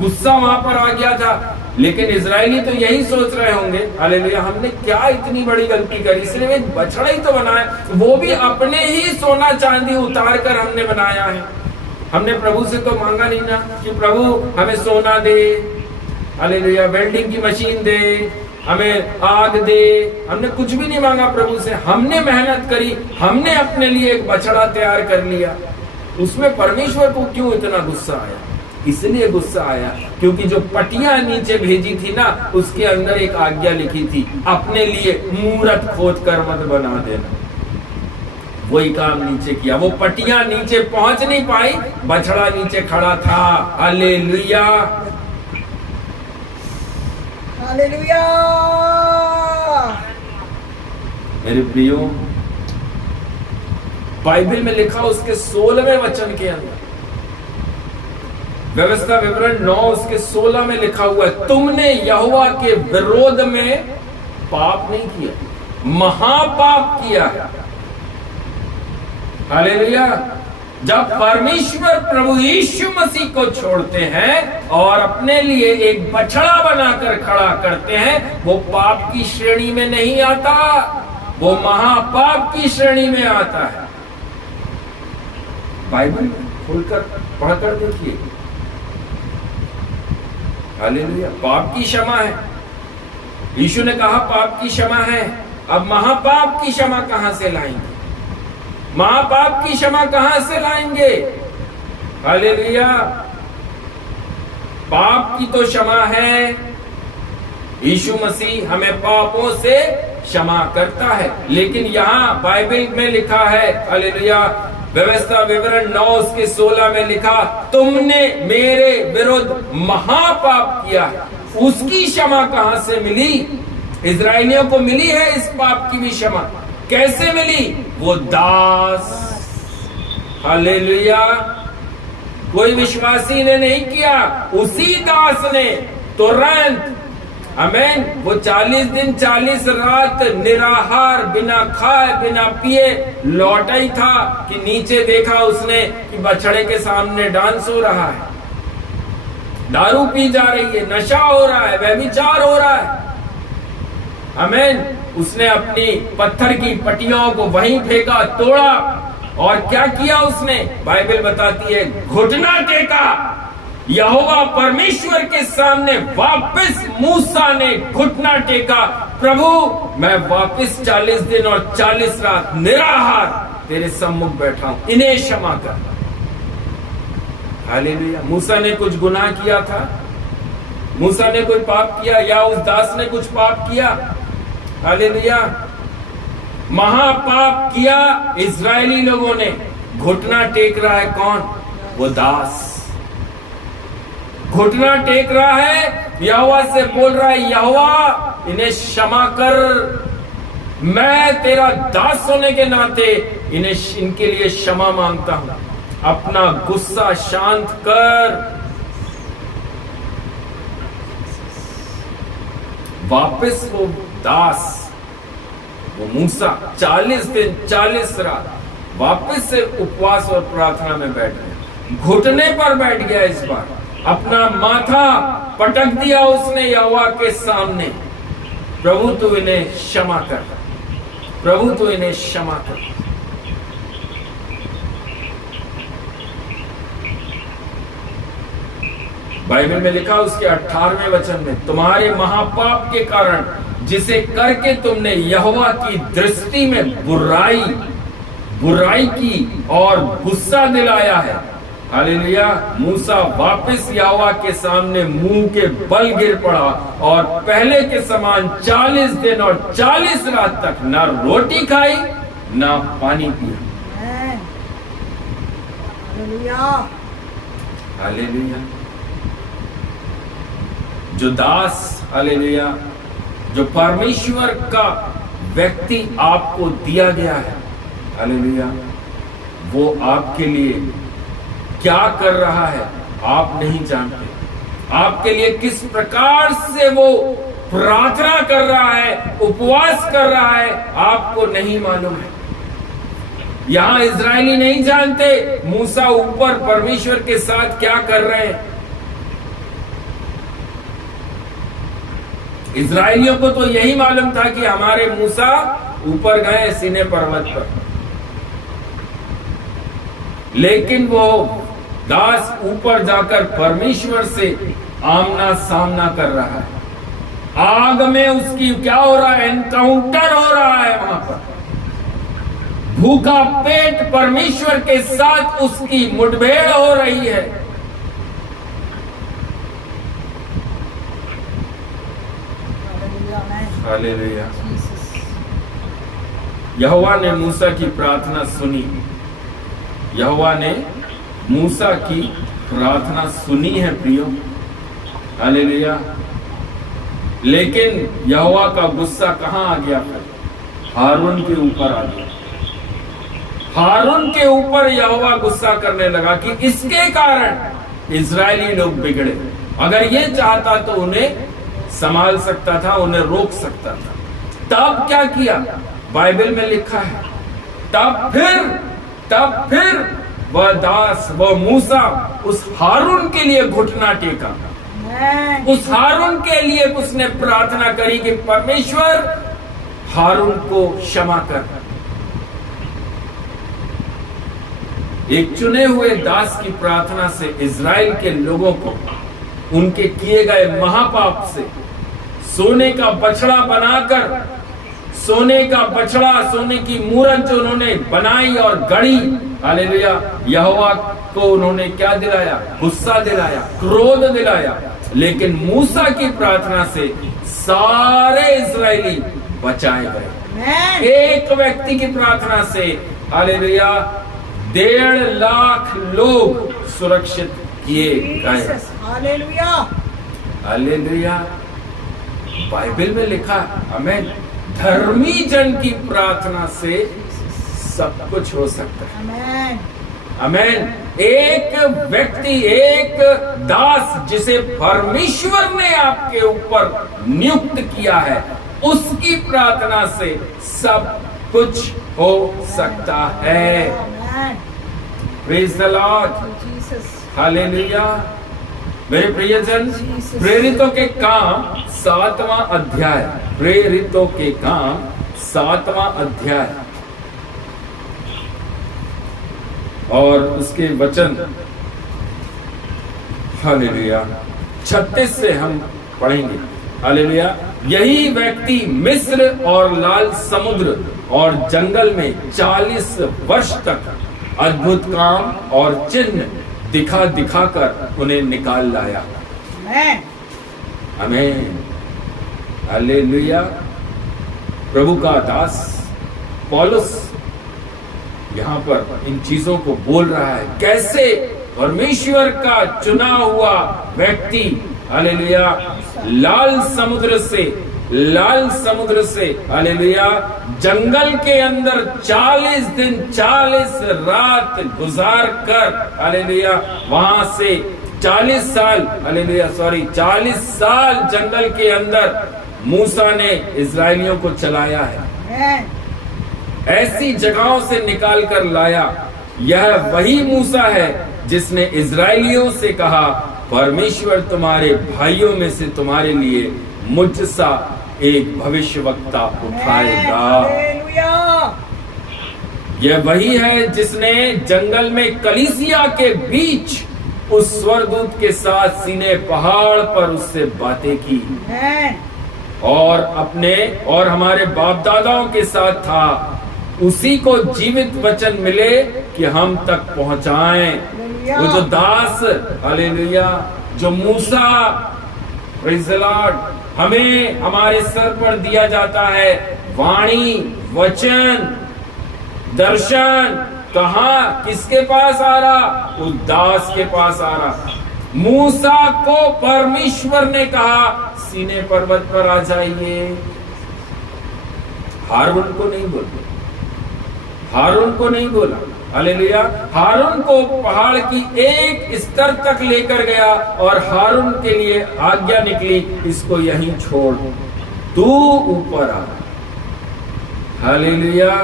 गुस्सा वहां पर आ गया था। लेकिन इजरायली तो यही सोच रहे होंगे, हालेलुया, हमने क्या इतनी बड़ी गलती करी, सिर्फ एक बछड़ा ही तो बनाया, वो भी अपने ही सोना चांदी उतार कर हमने बनाया है। हमने प्रभु से तो मांगा नहीं ना कि प्रभु हमें सोना दे, हालेलुया, वेल्डिंग की मशीन दे, हमें आग दे। हमने कुछ भी नहीं मांगा प्रभु से, हमने मेहनत करी, हमने अपने लिए एक बछड़ा तैयार कर लिया। उसमें परमेश्वर को क्यों इतना गुस्सा आया? इसलिए गुस्सा आया क्योंकि जो पटिया नीचे भेजी थी ना, उसके अंदर एक आज्ञा लिखी थी, अपने लिए मूरत खोद कर मत बना देना। वही काम नीचे किया, वो पटिया नीचे पहुंच नहीं पाई, बछड़ा नीचे खड़ा था। Hallelujah, hallelujah. मेरे प्रियो, बाइबल में लिखा उसके 16वें वचन के अंदर, व्यवस्था विवरण 9 उसके 16 में लिखा हुआ है, तुमने यहोवा के विरोध में पाप नहीं किया, महापाप किया है। हालेलुया। जब परमेश्वर प्रभु यीशु मसीह को छोड़ते हैं और अपने लिए एक बछड़ा बनाकर खड़ा करते हैं, वो पाप की श्रेणी में नहीं आता, वो महापाप की श्रेणी में आता है। बाइबल खोलकर पढ़कर देखिए। हालेलुया। पाप की क्षमा है, यीशु ने कहा पाप की क्षमा है, अब महापाप की क्षमा कहां से लाएंगे? महापाप की क्षमा कहां से लाएंगे? हालेलुया। पाप की तो क्षमा है, यीशु मसीह हमें पापों से क्षमा करता है। लेकिन यहाँ बाइबल में लिखा है, हालेलुया, व्यवस्था विवरण 9:16 में लिखा, तुमने मेरे विरुद्ध महापाप किया। उसकी क्षमा कहां से मिली? इजरायलियों को मिली है इस पाप की भी क्षमा। कैसे मिली? वो दास, हालेलुया, कोई विश्वासी ने नहीं किया, उसी दास ने तुरंत, आमीन, वो 40 दिन 40 रात निराहार, बिना खाए बिना पिए लौटा ही था कि नीचे देखा उसने कि बछड़े के सामने डांस हो रहा है, दारू पी जा रही है, नशा हो रहा है, व्यभिचार हो रहा है। आमीन। उसने अपनी पत्थर की पटियों को वहीं फेंका, तोड़ा, और क्या किया उसने? बाइबल बताती है, घुटना टेका यहोवा परमेश्वर के सामने। वापस मूसा ने घुटना टेका, प्रभु मैं वापस 40 दिन और 40 रात निराहार तेरे सम्मुख बैठा हूं, इन्हें क्षमा कर। हालेलुया। मूसा ने कुछ गुनाह किया था? मूसा ने कोई पाप किया या उस दास ने कुछ पाप किया? हालेलुया। महापाप किया इजरायली लोगों ने। घुटना टेक रहा है कौन? वो दास घुटना टेक रहा है, यहोवा से बोल रहा है, यहोवा इन्हें क्षमा कर, मैं तेरा दास होने के नाते इनके लिए क्षमा मांगता हूं, अपना गुस्सा शांत कर। वापस वो दास, वो मूसा 40 दिन 40 रात वापस से उपवास और प्रार्थना में बैठ गया, घुटने पर बैठ गया। इस बार अपना माथा पटक दिया उसने यहोवा के सामने, प्रभु तू इन्हें क्षमा कर, प्रभु तू इन्हें क्षमा कर। बाइबल में लिखा उसके 18वें वचन में, तुम्हारे महापाप के कारण जिसे करके तुमने यहोवा की दृष्टि में बुराई की और गुस्सा दिलाया है। हालेलुया। मूसा वापस यहोवा के सामने मुंह के बल गिर पड़ा और पहले के समान 40 दिन और 40 रात तक ना रोटी खाई ना पानी पिया। हालेलुया। जो दास, हालेलुया, जो परमेश्वर का व्यक्ति आपको दिया गया है, हालेलुया, वो आपके लिए क्या कर रहा है आप नहीं जानते। आपके लिए किस प्रकार से वो प्रार्थना कर रहा है, उपवास कर रहा है, आपको नहीं मालूम है। यहां इजरायली नहीं जानते मूसा ऊपर परमेश्वर के साथ क्या कर रहे हैं। इजरायलियों को तो यही मालूम था कि हमारे मूसा ऊपर गए सीने पर्वत पर, लेकिन वो दास ऊपर जाकर परमेश्वर से आमना सामना कर रहा है। आग में उसकी क्या हो रहा है? एनकाउंटर हो रहा है वहां पर। भूखा पेट परमेश्वर के साथ उसकी मुठभेड़ हो रही है। हालेलुया। यहोवा ने मूसा की प्रार्थना सुनी। यहोवा ने मूसा की प्रार्थना सुनी है प्रियो। हालेलुया। लेकिन यहोवा का गुस्सा कहां आ गया? हारून के ऊपर आ गया। हारून के ऊपर यहोवा गुस्सा करने लगा कि इसके कारण इजरायली लोग बिगड़े। अगर ये चाहता तो उन्हें संभाल सकता था, उन्हें रोक सकता था। तब क्या किया? बाइबल में लिखा है, तब फिर वह दास, वह मूसा उस हारून के लिए घुटना टेका। उस हारून के लिए उसने प्रार्थना करी कि परमेश्वर हारून को क्षमा कर। एक चुने हुए दास की प्रार्थना से इजराइल के लोगों को उनके किए गए महापाप से सोने का बछड़ा बनाकर सोने का बछड़ा, सोने की मूरत जो उन्होंने बनाई और गढ़ी, हालेलुया, यहोवा को उन्होंने क्या दिलाया? गुस्सा दिलाया, क्रोध दिलाया। लेकिन मूसा की प्रार्थना से सारे इस्राएली बचाए गए। एक व्यक्ति की प्रार्थना से, हालेलुया, 1.5 लाख लोग सुरक्षित किए गए। Hallelujah, hallelujah. बाइबल में लिखा, आमीन, धर्मी जन की प्रार्थना से सब कुछ हो सकता है। आमीन, आमीन। एक व्यक्ति, एक दास जिसे परमेश्वर ने आपके ऊपर नियुक्त किया है, उसकी प्रार्थना से सब कुछ हो सकता है। Praise the Lord, hallelujah. मेरे प्रियजन, प्रेरितों के काम 7वां अध्याय, प्रेरितों के काम 7वां अध्याय और उसके वचन, हालेलुया, 36 से हम पढ़ेंगे। हालेलुया। यही व्यक्ति मिस्र और लाल समुद्र और जंगल में 40 वर्ष तक अद्भुत काम और चिन्ह दिखा दिखा कर उन्हें निकाल लाया। आमीन, हालेलुया। प्रभु का दास पौलुस यहाँ पर इन चीजों को बोल रहा है, कैसे परमेश्वर का चुना हुआ व्यक्ति, हालेलुया, लाल समुद्र से हालेलुया, जंगल के अंदर 40 दिन 40 रात गुजार कर, हालेलुया, वहां से 40 साल, हालेलुया, 40 साल जंगल के अंदर मूसा ने इस्राएलियों को चलाया है, ऐसी जगहों से निकाल कर लाया। यह वही मूसा है जिसने इस्राएलियों से कहा, परमेश्वर तुम्हारे भाइयों में से तुम्हारे लिए मुझसा एक भविष्यवक्ता उठाएगा। यह वही है जिसने जंगल में कलीसिया के बीच उस स्वरदूत के साथ सीने पहाड़ पर उससे बातें की और हमारे बाप दादाओं के साथ था। उसी को जीवित वचन मिले कि हम तक पहुंचाएं। वो जो दास, हालेलुया, जो मूसा, प्रेज़ द लॉर्ड, हमें हमारे सर पर दिया जाता है वाणी, वचन, दर्शन, कहाँ किसके पास आ रहा? उस दास के पास आ रहा। मूसा को परमेश्वर ने कहा सीने पर्वत पर आ जाइए। हारून को नहीं बोला, हारून को नहीं बोला, हालेलुया। हारून को पहाड़ की एक स्तर तक लेकर गया और हारून के लिए आज्ञा निकली, इसको यहीं छोड़, तू ऊपर आ। हालेलुया।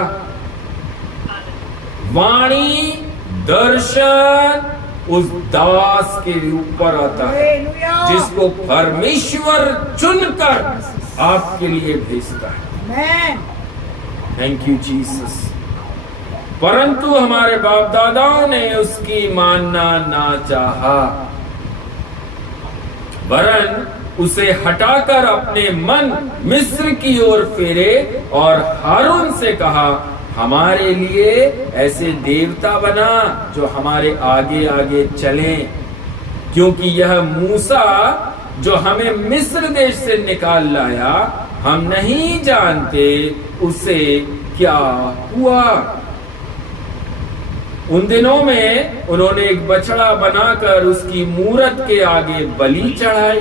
वाणी, दर्शन उस दास के ऊपर आता है जिसको परमेश्वर चुनकर आपके लिए भेजता है। Thank you Jesus. परंतु हमारे बाप दादाओं ने उसकी मानना ना चाहा, वरन उसे हटाकर अपने मन मिस्र की ओर फेरे और हारून से कहा, हमारे लिए ऐसे देवता बना जो हमारे आगे आगे चलें, क्योंकि यह मूसा जो हमें मिस्र देश से निकाल लाया, हम नहीं जानते उसे क्या हुआ। उन दिनों में उन्होंने एक बछड़ा बनाकर उसकी मूरत के आगे बलि चढ़ाई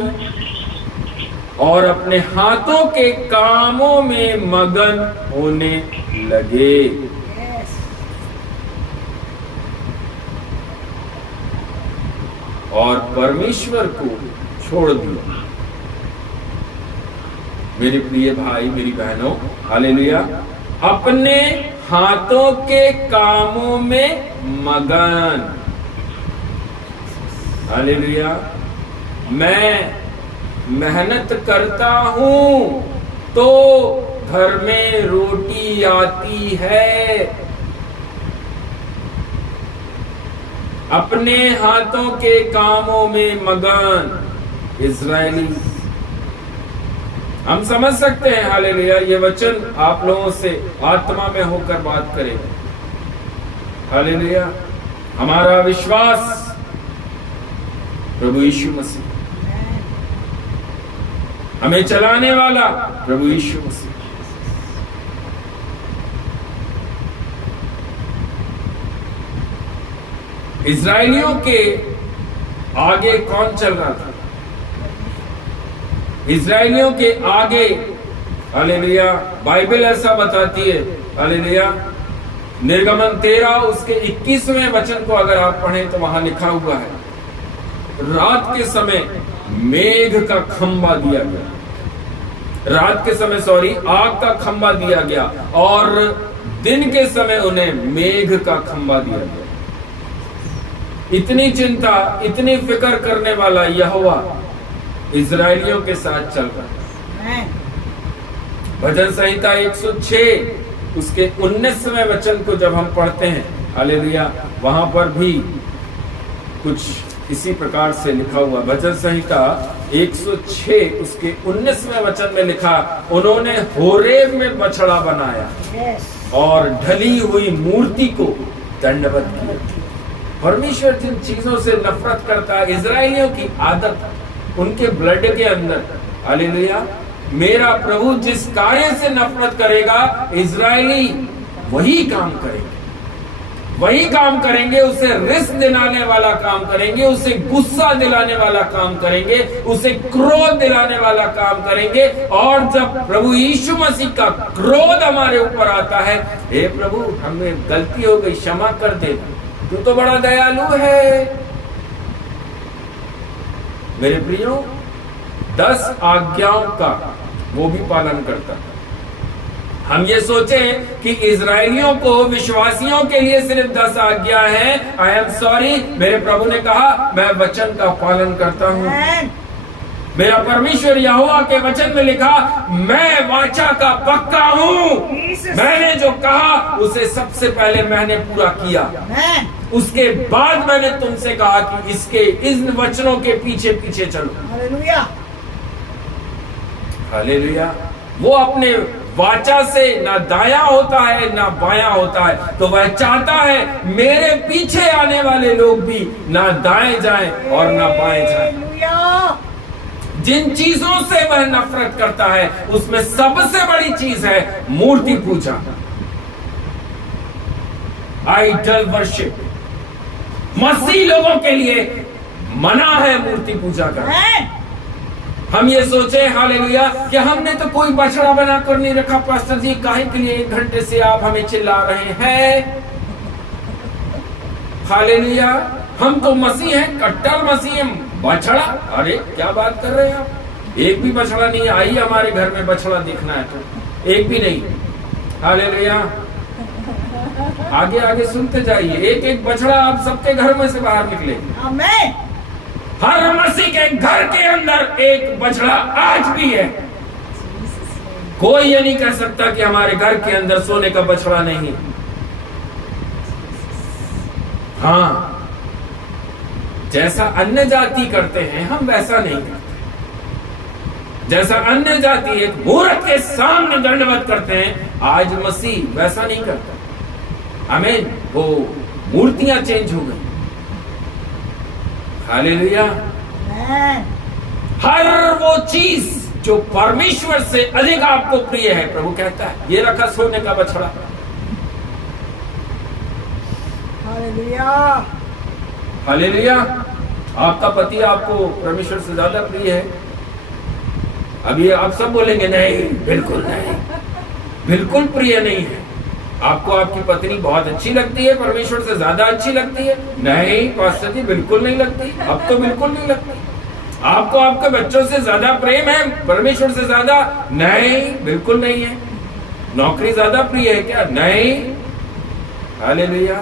और अपने हाथों के कामों में मगन होने लगे। और परमेश्वर को छोड़ दिया। मेरे प्रिय भाई, मेरी बहनों, हालेलुया, अपने हाथों के कामों में मगन। हालेलुया। मैं मेहनत करता हूं तो घर में रोटी आती है। अपने हाथों के कामों में मगन इज़राइली। हम समझ सकते हैं हालेलुया, ये वचन आप लोगों से आत्मा में होकर बात करेगा। हालेलुया, हमारा विश्वास प्रभु यीशु मसीह, हमें चलाने वाला प्रभु यीशु मसीह। इजराइलियों के आगे कौन चल रहा था? इजराइलियों के आगे, हालेलुया, बाइबल ऐसा बताती है, हालेलुया, निर्गमन 13 उसके 21वें वचन को अगर आप पढ़ें तो वहां लिखा हुआ है, रात के समय मेघ का खंबा दिया गया, रात के समय आग का खंबा दिया गया, और दिन के समय उन्हें मेघ का खंबा दिया गया। इतनी चिंता, इतनी फिक्र करने वाला यहोवा इजराइलियों के साथ चल रहा है। भजन संहिता 106 उसके 19वें वचन को जब हम पढ़ते हैं, हालेलुया, वहां पर भी कुछ इसी प्रकार से लिखा हुआ। भजन संहिता 106 उसके 19वें वचन में लिखा, उन्होंने होरेब में बछड़ा बनाया और ढली हुई मूर्ति को दंडवत किया। परमेश्वर जिन चीजों से नफरत करता है, इजराइलियों की आदत, उनके ब्लड के अंदर, हालेलुया, मेरा प्रभु जिस कार्य से नफरत करेगा, इजराइली वही काम करेंगे, वही काम करेंगे, उसे रिस्क दिलाने वाला काम करेंगे, उसे गुस्सा दिलाने वाला काम करेंगे, उसे क्रोध दिलाने वाला काम करेंगे। और जब प्रभु यीशु मसीह का क्रोध हमारे ऊपर आता है, हे प्रभु हमें गलती हो गई, क्षमा कर दे, तू तो बड़ा दयालु है। मेरे प्रियो, 10 आज्ञाओं का वो भी पालन करता है। हम ये सोचें कि इजराइलियों को, विश्वासियों के लिए सिर्फ 10 आज्ञा है। आई एम सॉरी, मेरे प्रभु ने कहा मैं वचन का पालन करता हूं। मेरा परमेश्वर यहोवा के वचन में लिखा, मैं वाचा का पक्का हूं, मैंने जो कहा उसे सबसे पहले मैंने पूरा किया, उसके बाद मैंने तुमसे कहा कि इसके इन वचनों के पीछे पीछे चलो। Hallelujah, hallelujah. वो अपने वाचा से ना दाया होता है ना बाया होता है, तो वह चाहता है मेरे पीछे आने वाले लोग भी ना दाएं जाएं और ना बाएं जाएं। जिन चीजों से वह नफरत करता है उसमें सबसे बड़ी चीज है मूर्ति पूजा, आइडल वर्शिप। मसीह लोगों के लिए मना है मूर्ति पूजा का। हम ये सोचे हालेलुया कि हमने तो कोई बछड़ा बनाकर नहीं रखा, पास्टर जी काहे के लिए 1 घंटे से आप हमें चिल्ला रहे हैं। हालेलुया, हम तो मसीह हैं, कट्टर मसीह हैं। बछड़ा, अरे क्या बात कर रहे हैं आप, एक भी बछड़ा नहीं आई हमारे घर में, बछड़ा देखना है तो एक भी नहीं। हालेलुया, आगे आगे सुनते जाइए, एक एक बछड़ा आप सबके घर में से बाहर निकले। आमीन। हर मसीह के घर के अंदर एक बछड़ा आज भी है। कोई ये नहीं कह सकता कि हमारे घर के अंदर सोने का बछड़ा नहीं। हाँ, जैसा अन्य जाति करते हैं हम वैसा नहीं करते। जैसा अन्य जाति एक मूर्त के सामने दंडवत करते हैं, आज मसीह वैसा नहीं करता। आमीन। वो मूर्तियां चेंज हो गई। हालेलुया। हर वो चीज जो परमेश्वर से अधिक आपको प्रिय है, प्रभु कहता है ये रखा सोने का बछड़ा। Hallelujah, hallelujah. आपका पति आपको परमेश्वर से ज्यादा प्रिय है। अभी आप सब बोलेंगे नहीं, बिल्कुल नहीं, बिल्कुल प्रिय नहीं है। आपको आपकी पत्नी बहुत अच्छी लगती है, परमेश्वर से ज्यादा अच्छी लगती है? नहीं पास्टर जी, बिल्कुल नहीं लगती, अब तो बिल्कुल नहीं लगती। आपको आपके बच्चों से ज्यादा प्रेम है परमेश्वर से ज्यादा? नहीं, बिल्कुल नहीं है। नौकरी ज्यादा प्रिय है क्या? नहीं। हालेलुया।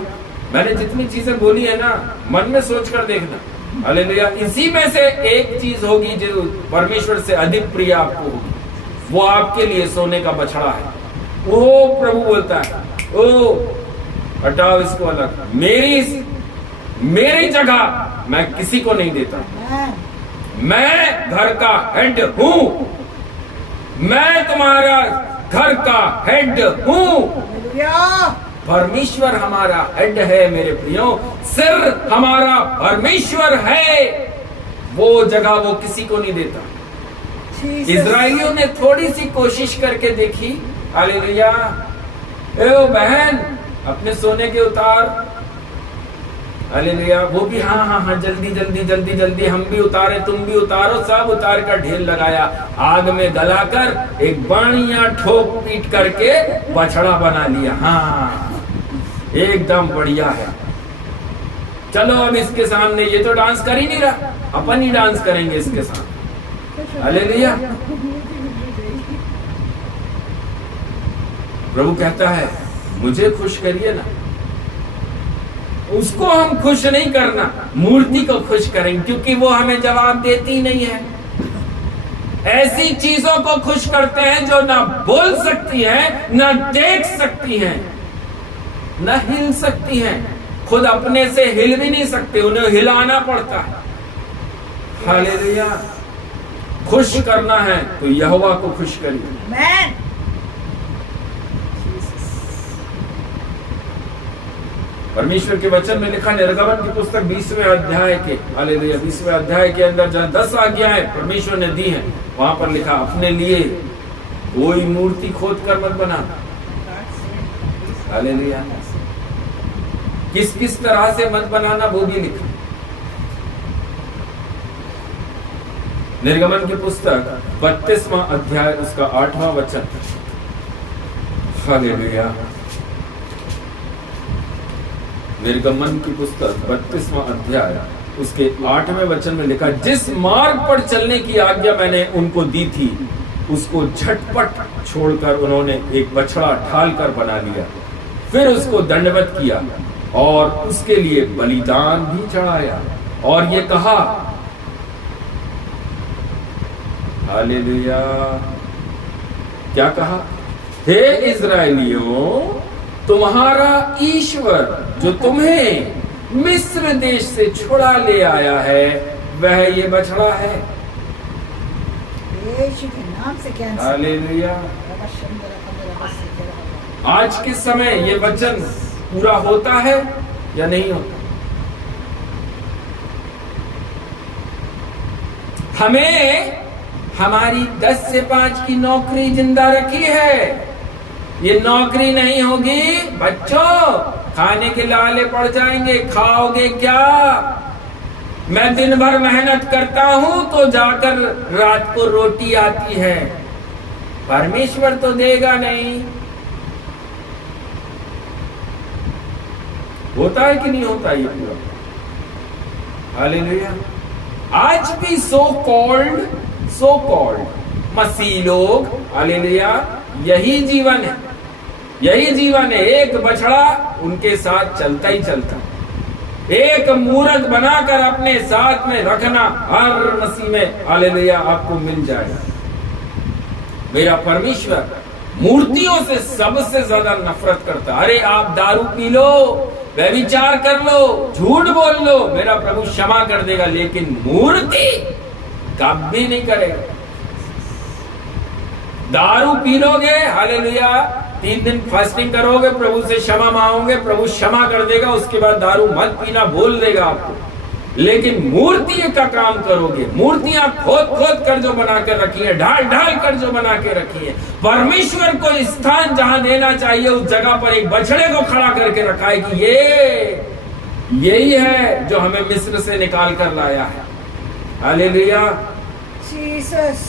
मैंने जितनी चीजें बोली है ना, मन में सोचकर देखना। हालेलुया। इसी में से एक चीज होगी जो परमेश्वर से अधिक प्रिय आपको होगी, वो आपके लिए सोने का बछड़ा है। वो प्रभु बोलता है, ओ हटाओ इसको अलग, मेरी जगह मैं किसी को नहीं देता। मैं घर का हेड हूं, मैं तुम्हारा घर का हेड हूँ। हालेलुया। परमेश्वर हमारा हेड है मेरे प्रियो, सिर हमारा परमेश्वर है। वो जगह वो किसी को नहीं देता। इजराइलियों ने थोड़ी सी कोशिश करके देखी, हालेलुया। ए ओ बहन, अपने सोने के उतार, हालेलुया। वो भी हाँ हाँ हाँ, जल्दी जल्दी जल्दी जल्दी, हम भी उतारे तुम भी उतारो। सब उतार कर ढेर लगाया, आग में गलाकर एक बढ़िया ठोक पीट करके बछड़ा बना लिया। हाँ, एकदम बढ़िया है। चलो अब इसके सामने, ये तो डांस कर ही नहीं रहा, अपन ही डांस करेंगे इसके सामने। हालेलुया। प्रभु कहता है मुझे खुश करिए ना। उसको हम खुश नहीं करना, मूर्ति को खुश करेंगे, क्योंकि वो हमें जवाब देती नहीं है। ऐसी चीजों को खुश करते हैं जो ना बोल सकती हैं, ना देख सकती हैं, ना हिल सकती हैं। खुद अपने से हिल भी नहीं सकते, उन्हें हिलाना पड़ता है। हालेलुया। खुश करना है तो यहोवा को खुश करिए। परमेश्वर के वचन में लिखा, निर्गमन की पुस्तक 20वें अध्याय के, हालेलुया, 20वें अध्याय के अंदर जहां 10 आज्ञाएं परमेश्वर ने दी हैं, वहां पर लिखा अपने लिए कोई मूर्ति खोद कर मत बना। हालेलुया। किस किस तरह से मत बनाना वो भी लिखा। निर्गमन की पुस्तक 32वां अध्याय उसका 8वां वचन। हालेलुया। निर्गमन की पुस्तक 32वां अध्याय उसके 8वें वचन में लिखा, जिस मार्ग पर चलने की आज्ञा मैंने उनको दी थी उसको झटपट छोड़कर उन्होंने एक बछड़ा ढाल कर बना लिया। फिर उसको दंडवत किया और उसके लिए बलिदान भी चढ़ाया और ये कहा, हालेलुया। क्या कहा? हे इज़राइलियों, तुम्हारा ईश्वर जो तुम्हें मिस्र देश से छुड़ा ले आया है वह ये बछड़ा है। हालेलुया। आज के समय ये वचन पूरा होता है या नहीं होता? हमें हमारी 10 से 5 की नौकरी जिंदा रखी है। ये नौकरी नहीं होगी बच्चों, खाने के लाले पड़ जाएंगे, खाओगे क्या? मैं दिन भर मेहनत करता हूं तो जाकर रात को रोटी आती है। परमेश्वर तो देगा नहीं। होता है कि नहीं होता ये पूरा? हालेलुया। आज भी सो कॉल्ड मसीह लोग, हालेलुया, यही जीवन है, यही जीवन है। एक बछड़ा उनके साथ चलता ही चलता, एक मूरत बनाकर अपने साथ में रखना हर मसीह में, हालेलुया, आपको मिल जाएगा। मेरा परमेश्वर मूर्तियों से सबसे ज्यादा नफरत करता। अरे आप दारू पी लो, व्यभिचार कर लो, झूठ बोल लो, मेरा प्रभु क्षमा कर देगा, लेकिन मूर्ति कभी नहीं करेगा। दारू पी लोगे, हालेलुया, 3 दिन फास्टिंग करोगे, प्रभु से क्षमा मांगोगे, प्रभु क्षमा कर देगा, उसके बाद दारू मत पीना बोल देगा आपको। लेकिन मूर्ति का काम करोगे, मूर्तियां खोद खोद कर जो बना कर रखी है, ढाल ढाल कर जो बना के रखी है, परमेश्वर को स्थान जहां देना चाहिए उस जगह पर एक बछड़े को खड़ा करके रखा है कि यही है जो हमें मिस्र से निकाल कर लाया है। हालेलुया। जीसस।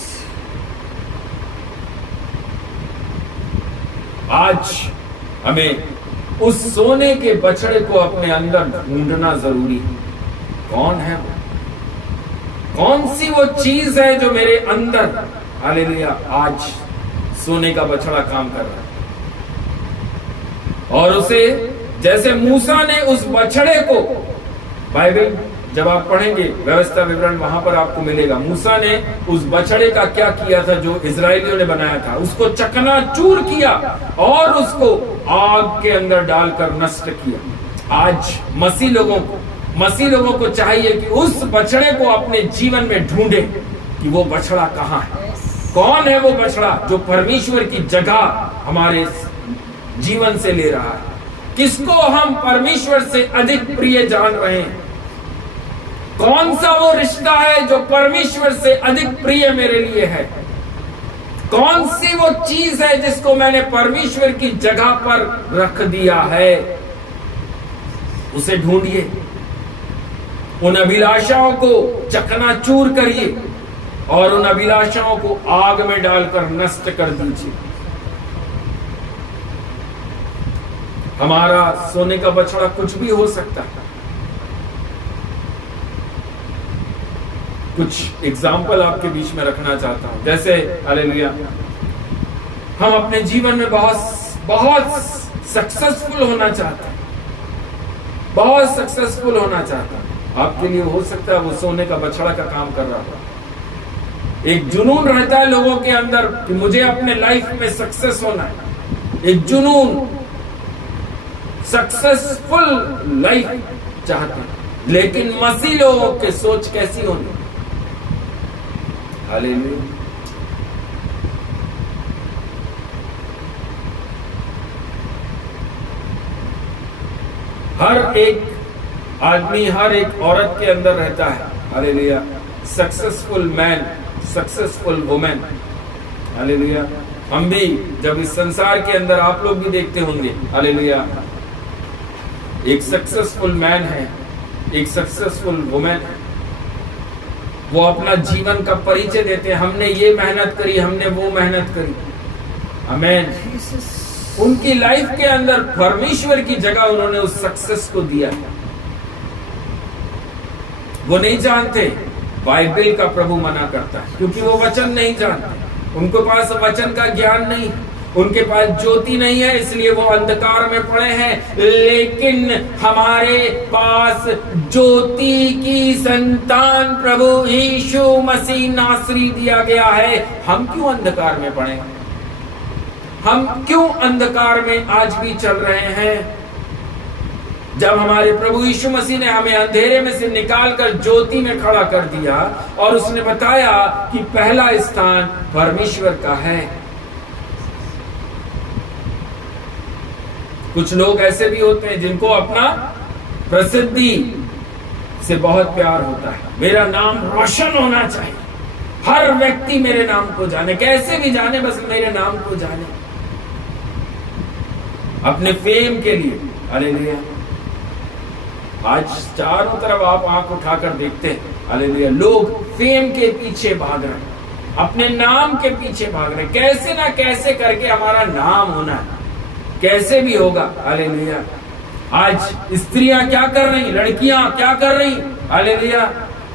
आज हमें उस सोने के बछड़े को अपने अंदर ढूंढना जरूरी है। कौन है वो? कौन सी वो चीज है जो मेरे अंदर, हालेलुया, आज सोने का बछड़ा काम कर रहा है। और उसे, जैसे मूसा ने उस बछड़े को, बाइबल जब आप पढ़ेंगे व्यवस्था विवरण वहां पर आपको मिलेगा, मूसा ने उस बछड़े का क्या किया था जो इजरायलियों ने बनाया था, उसको चकनाचूर किया और उसको आग के अंदर डालकर नष्ट किया। आज मसीह लोगों को चाहिए कि उस बछड़े को अपने जीवन में ढूंढे कि वो बछड़ा कहां है। कौन है वो बछड़ा जो परमेश्वर की जगह हमारे जीवन से ले रहा है? किसको हम परमेश्वर से अधिक प्रिय जान रहे हैं? कौन सा वो रिश्ता है जो परमेश्वर से अधिक प्रिय मेरे लिए है? कौन सी वो चीज है जिसको मैंने परमेश्वर की जगह पर रख दिया है? उसे ढूंढिए, उन अभिलाषाओं को चकनाचूर करिए और उन अभिलाषाओं को आग में डालकर नष्ट कर दीजिए। हमारा सोने का बछड़ा कुछ भी हो सकता है। कुछ एग्जाम्पल आपके बीच में रखना चाहता हूं। जैसे हालेलुया, हम अपने जीवन में बहुत सक्सेसफुल होना चाहते हैं, बहुत सक्सेसफुल होना चाहते हैं। आपके लिए हो सकता है वो सोने का बछड़ा का काम कर रहा हो। एक जुनून रहता है लोगों के अंदर कि मुझे अपने लाइफ में सक्सेस होना है। एक जुनून, सक्सेसफुल लाइफ चाहते हैं। लेकिन मसीह लोगों की सोच कैसी होनी? हालेलुया। हर एक आदमी, हर एक औरत के अंदर रहता है hallelujah successful man, successful women. Hallelujah. हम भी जब इस संसार के अंदर, आप लोग भी देखते होंगे हालेलुया, एक सक्सेसफुल मैन है, एक सक्सेसफुल वुमेन है। वो अपना जीवन का परिचय देते हैं, हमने ये मेहनत करी, हमने वो मेहनत करी। आमीन। उनकी लाइफ के अंदर परमेश्वर की जगह उन्होंने उस सक्सेस को दिया। वो नहीं जानते बाइबल का प्रभु मना करता है, क्योंकि वो वचन नहीं जानते, उनके पास वचन का ज्ञान नहीं, उनके पास ज्योति नहीं है, इसलिए वो अंधकार में पड़े हैं। लेकिन हमारे पास ज्योति की संतान प्रभु यीशु मसीह नासरी दिया गया है। हम क्यों अंधकार में पड़े? हम क्यों अंधकार में आज भी चल रहे हैं? जब हमारे प्रभु यीशु मसीह ने हमें अंधेरे में से निकालकर ज्योति में खड़ा कर दिया और उसने बताया कि पहला स्थान परमेश्वर का है। कुछ लोग ऐसे भी होते हैं जिनको अपना प्रसिद्धि से बहुत प्यार होता है। मेरा नाम रोशन होना चाहिए, हर व्यक्ति मेरे नाम को जाने, कैसे भी जाने, बस मेरे नाम को जाने, अपने फेम के लिए। हालेलुया। आज चारों तरफ आप आंख उठाकर देखते हैं हालेलुया, लोग फेम के पीछे भाग रहे हैं, अपने नाम के पीछे भाग रहे हैं। कैसे ना कैसे करके हमारा नाम होना है, कैसे भी होगा। हालेलुया। आज स्त्रियां क्या कर रही, लड़कियां क्या कर रही? हालेलुया।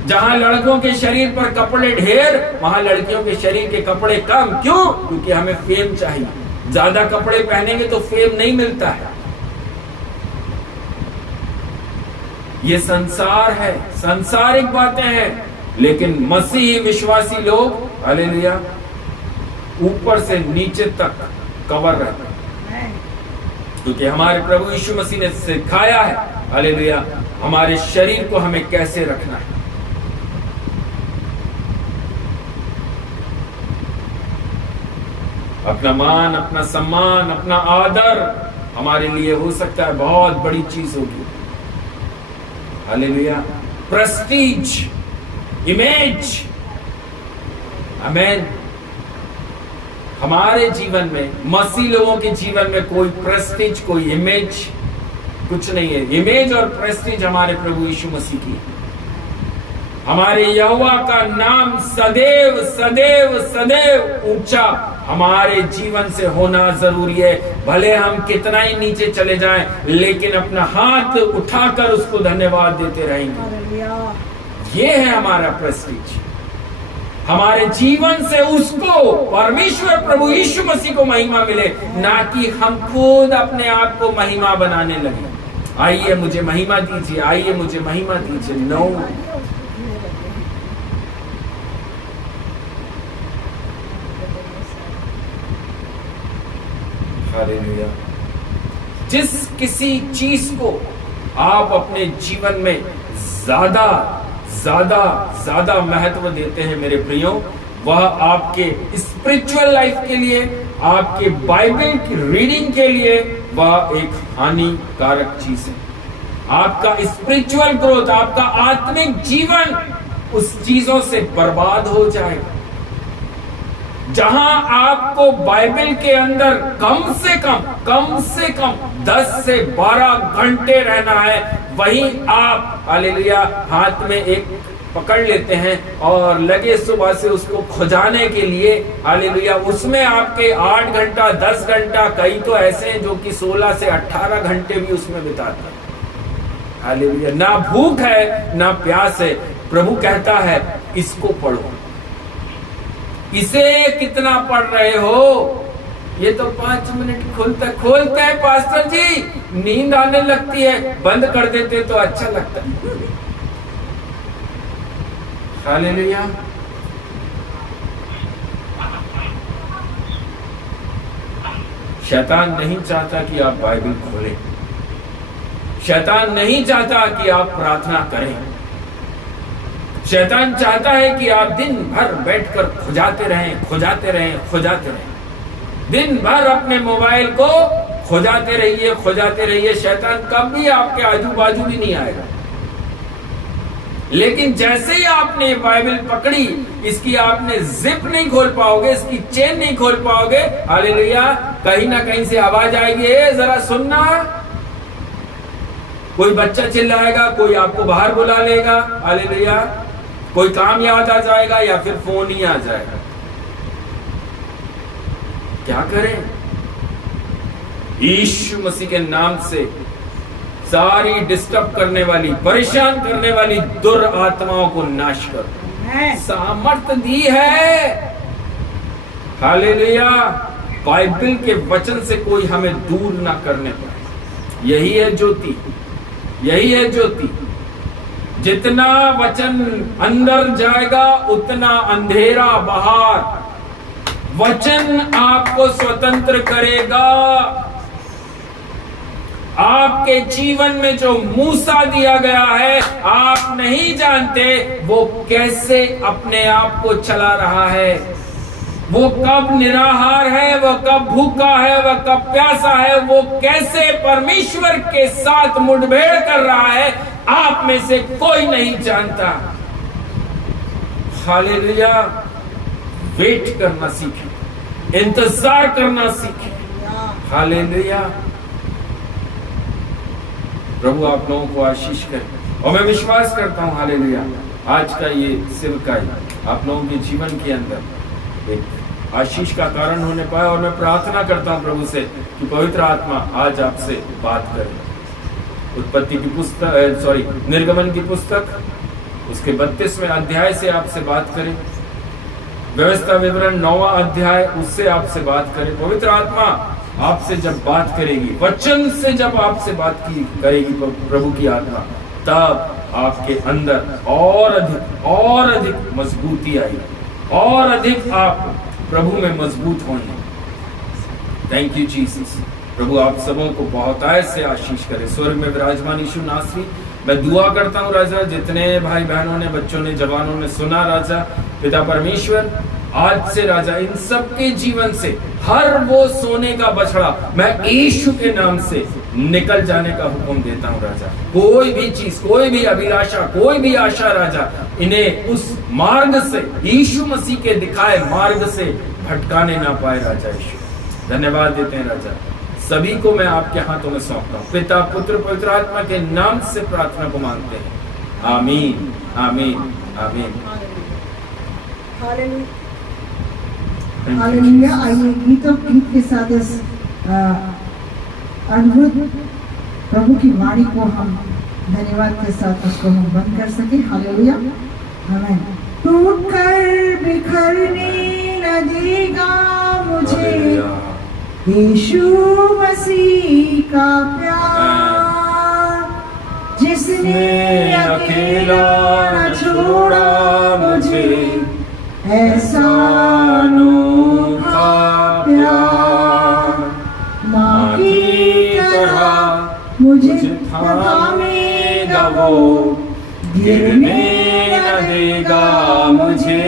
जहां लड़कों के शरीर पर कपड़े ढेर, वहां लड़कियों के शरीर के कपड़े कम। क्यों? क्योंकि हमें फेम चाहिए। ज्यादा कपड़े पहनेंगे तो फेम नहीं मिलता है। ये संसार है, सांसारिक बातें हैं। लेकिन मसीही विश्वासी लोग हालेलुया ऊपर से नीचे तक कवर रहते हैं, क्योंकि हमारे प्रभु यीशु मसीह ने सिखाया है हालेलुया हमारे शरीर को हमें कैसे रखना है। अपना मान, अपना सम्मान, अपना आदर हमारे लिए हो सकता है बहुत बड़ी चीज होगी। हालेलुया। प्रेस्टीज, इमेज, आमीन। हमारे जीवन में, मसीह लोगों के जीवन में कोई प्रेस्टीज, कोई इमेज कुछ नहीं है। इमेज और प्रेस्टीज हमारे प्रभु यीशु मसीह की। हमारे यहोवा का नाम सदैव सदैव सदैव ऊंचा हमारे जीवन से होना जरूरी है। भले हम कितना ही नीचे चले जाएं, लेकिन अपना हाथ उठाकर उसको धन्यवाद देते रहेंगे। ये है हमारा प्रेस्टीज। हमारे जीवन से उसको, परमेश्वर प्रभु यीशु मसीह को महिमा मिले, ना कि हम खुद अपने आप को महिमा बनाने लगे। आइए मुझे महिमा दीजिए, आइए मुझे महिमा दीजिए। No, hallelujah. जिस किसी चीज को आप अपने जीवन में ज्यादा ज्यादा ज्यादा महत्व देते हैं मेरे प्रियो, वह आपके स्पिरिचुअल लाइफ के लिए, आपके बाइबल की रीडिंग के लिए वह एक हानिकारक चीज है। आपका स्पिरिचुअल ग्रोथ, आपका आत्मिक जीवन उस चीजों से बर्बाद हो जाएगा। जहां आपको बाइबल के अंदर कम से कम 10 से 12 घंटे रहना है, वहीं आप हालेलुया हाथ में एक पकड़ लेते हैं और लगे सुबह से उसको खुजाने के लिए, हालेलुया उसमें आपके 8 घंटा 10 घंटा, कई तो ऐसे हैं जो कि 16 से 18 घंटे भी उसमें बिताते हैं। हालेलुया, ना भूख है ना प्यास है। प्रभु कहता है इसको पढ़ो। इसे कितना पढ़ रहे हो? ये तो 5 मिनट खोलता है पास्टर जी, नींद आने लगती है, बंद कर देते तो अच्छा लगता है। हालेलुया। शैतान नहीं चाहता कि आप बाइबल खोलें। शैतान नहीं चाहता कि आप प्रार्थना करें। शैतान चाहता है कि आप दिन भर बैठकर खुजाते रहें। दिन भर अपने मोबाइल को खुजाते रहिए। शैतान कभी आपके आजू बाजू भी नहीं आएगा। लेकिन जैसे ही आपने बाइबल पकड़ी, इसकी आपने जिप नहीं खोल पाओगे, इसकी चेन नहीं खोल पाओगे, हालेलुया, कहीं ना कहीं से आवाज आएगी, जरा सुनना। कोई बच्चा चिल्लाएगा, कोई आपको बाहर बुला लेगा, हालेलुया, कोई काम याद आ जाएगा या फिर फोन ही आ जाएगा। क्या करें? यीशु मसीह के नाम से सारी डिस्टर्ब करने वाली, परेशान करने वाली दुर आत्माओं को नाश कर सामर्थ दी है। हालेलुया। बाइबल के वचन से कोई हमें दूर ना करने पाए। यही है ज्योति। जितना वचन अंदर जाएगा उतना अंधेरा बाहर। वचन आपको स्वतंत्र करेगा। आपके जीवन में जो मूसा दिया गया है, आप नहीं जानते वो कैसे अपने आप को चला रहा है। वो कब निराहार है, वो कब भूखा है, वो कब प्यासा है, वो कैसे परमेश्वर के साथ मुठभेड़ कर रहा है, आप में से कोई नहीं जानता। हालेलुया। वेट करना सीखें, इंतजार करना सीखें। हालेलुया। प्रभु आप लोगों को आशीष करे और मैं विश्वास करता हूं हालेलुया आज का ये सेवकाई आप लोगों के जीवन के अंदर एक आशीष का कारण होने पाए। और मैं प्रार्थना करता हूं प्रभु से कि पवित्र आत्मा आज आपसे बात करे। उत्पत्ति की पुस्तक निर्गमन की पुस्तक उसके 32वें अध्याय से आपसे बात करें। व्यवस्था विवरण 9वां अध्याय उससे आपसे बात करें। पवित्र आत्मा आपसे जब बात करेगी, वचन से जब आपसे बात करेगी प्रभु की आत्मा, तब आपके अंदर और अधिक मजबूती आएगी, और अधिक आप प्रभु में मजबूत होंगे। Thank you Jesus. प्रभु आप सबों को बहुतायत से आशीष करे। स्वर्ग में विराजमान यीशु नासरी, मैं दुआ करता हूँ राजा, जितने भाई बहनों ने, बच्चों ने, जवानों ने सुना राजा, पिता परमेश्वर आज से राजा इन सबके जीवन से हर वो सोने का बछड़ा मैं यीशु के नाम से निकल जाने का हुक्म देता हूँ राजा। कोई भी चीज, कोई भी अभिलाषा, कोई भी आशा राजा इन्हें उस मार्ग से, यीशु मसीह के दिखाए मार्ग से भटकाने ना पाए राजा। यीशु धन्यवाद देते हैं राजा। सभी को मैं आपके हाथों में सौंपता हूँ। पिता पुत्र पवित्र आत्मा के नाम से प्रार्थना को मांगते हैं। आमीन आमीन आमीन। हालेलुया। आइए गीत के साथ इस अद्भुत प्रभु की वाणी को हम धन्यवाद के साथ उसको हम बंद कर सके। हालेलुया। आमीन। टूट कर बिखरने न देगा मुझे यीशु मसीह का प्यार, जिसने अकेला न छोड़ा मुझे, ऐसा अनोखा प्यार। माँ की तरह मुझे थामेगा वो, गिरने न देगा मुझे,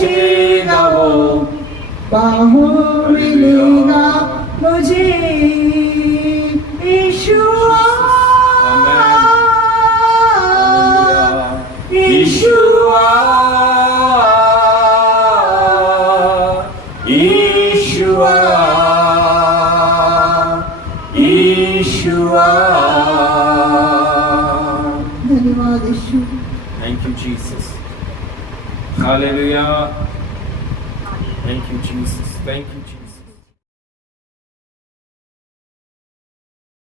पहुंचेगा वो, बाहों में लेगा मुझे यीशुआ, यीशुआ, यीशुआ, यीशुआ। धन्यवाद यीशु। Thank you, Jesus. Hallelujah. Thank you, Jesus. Thank you, Jesus.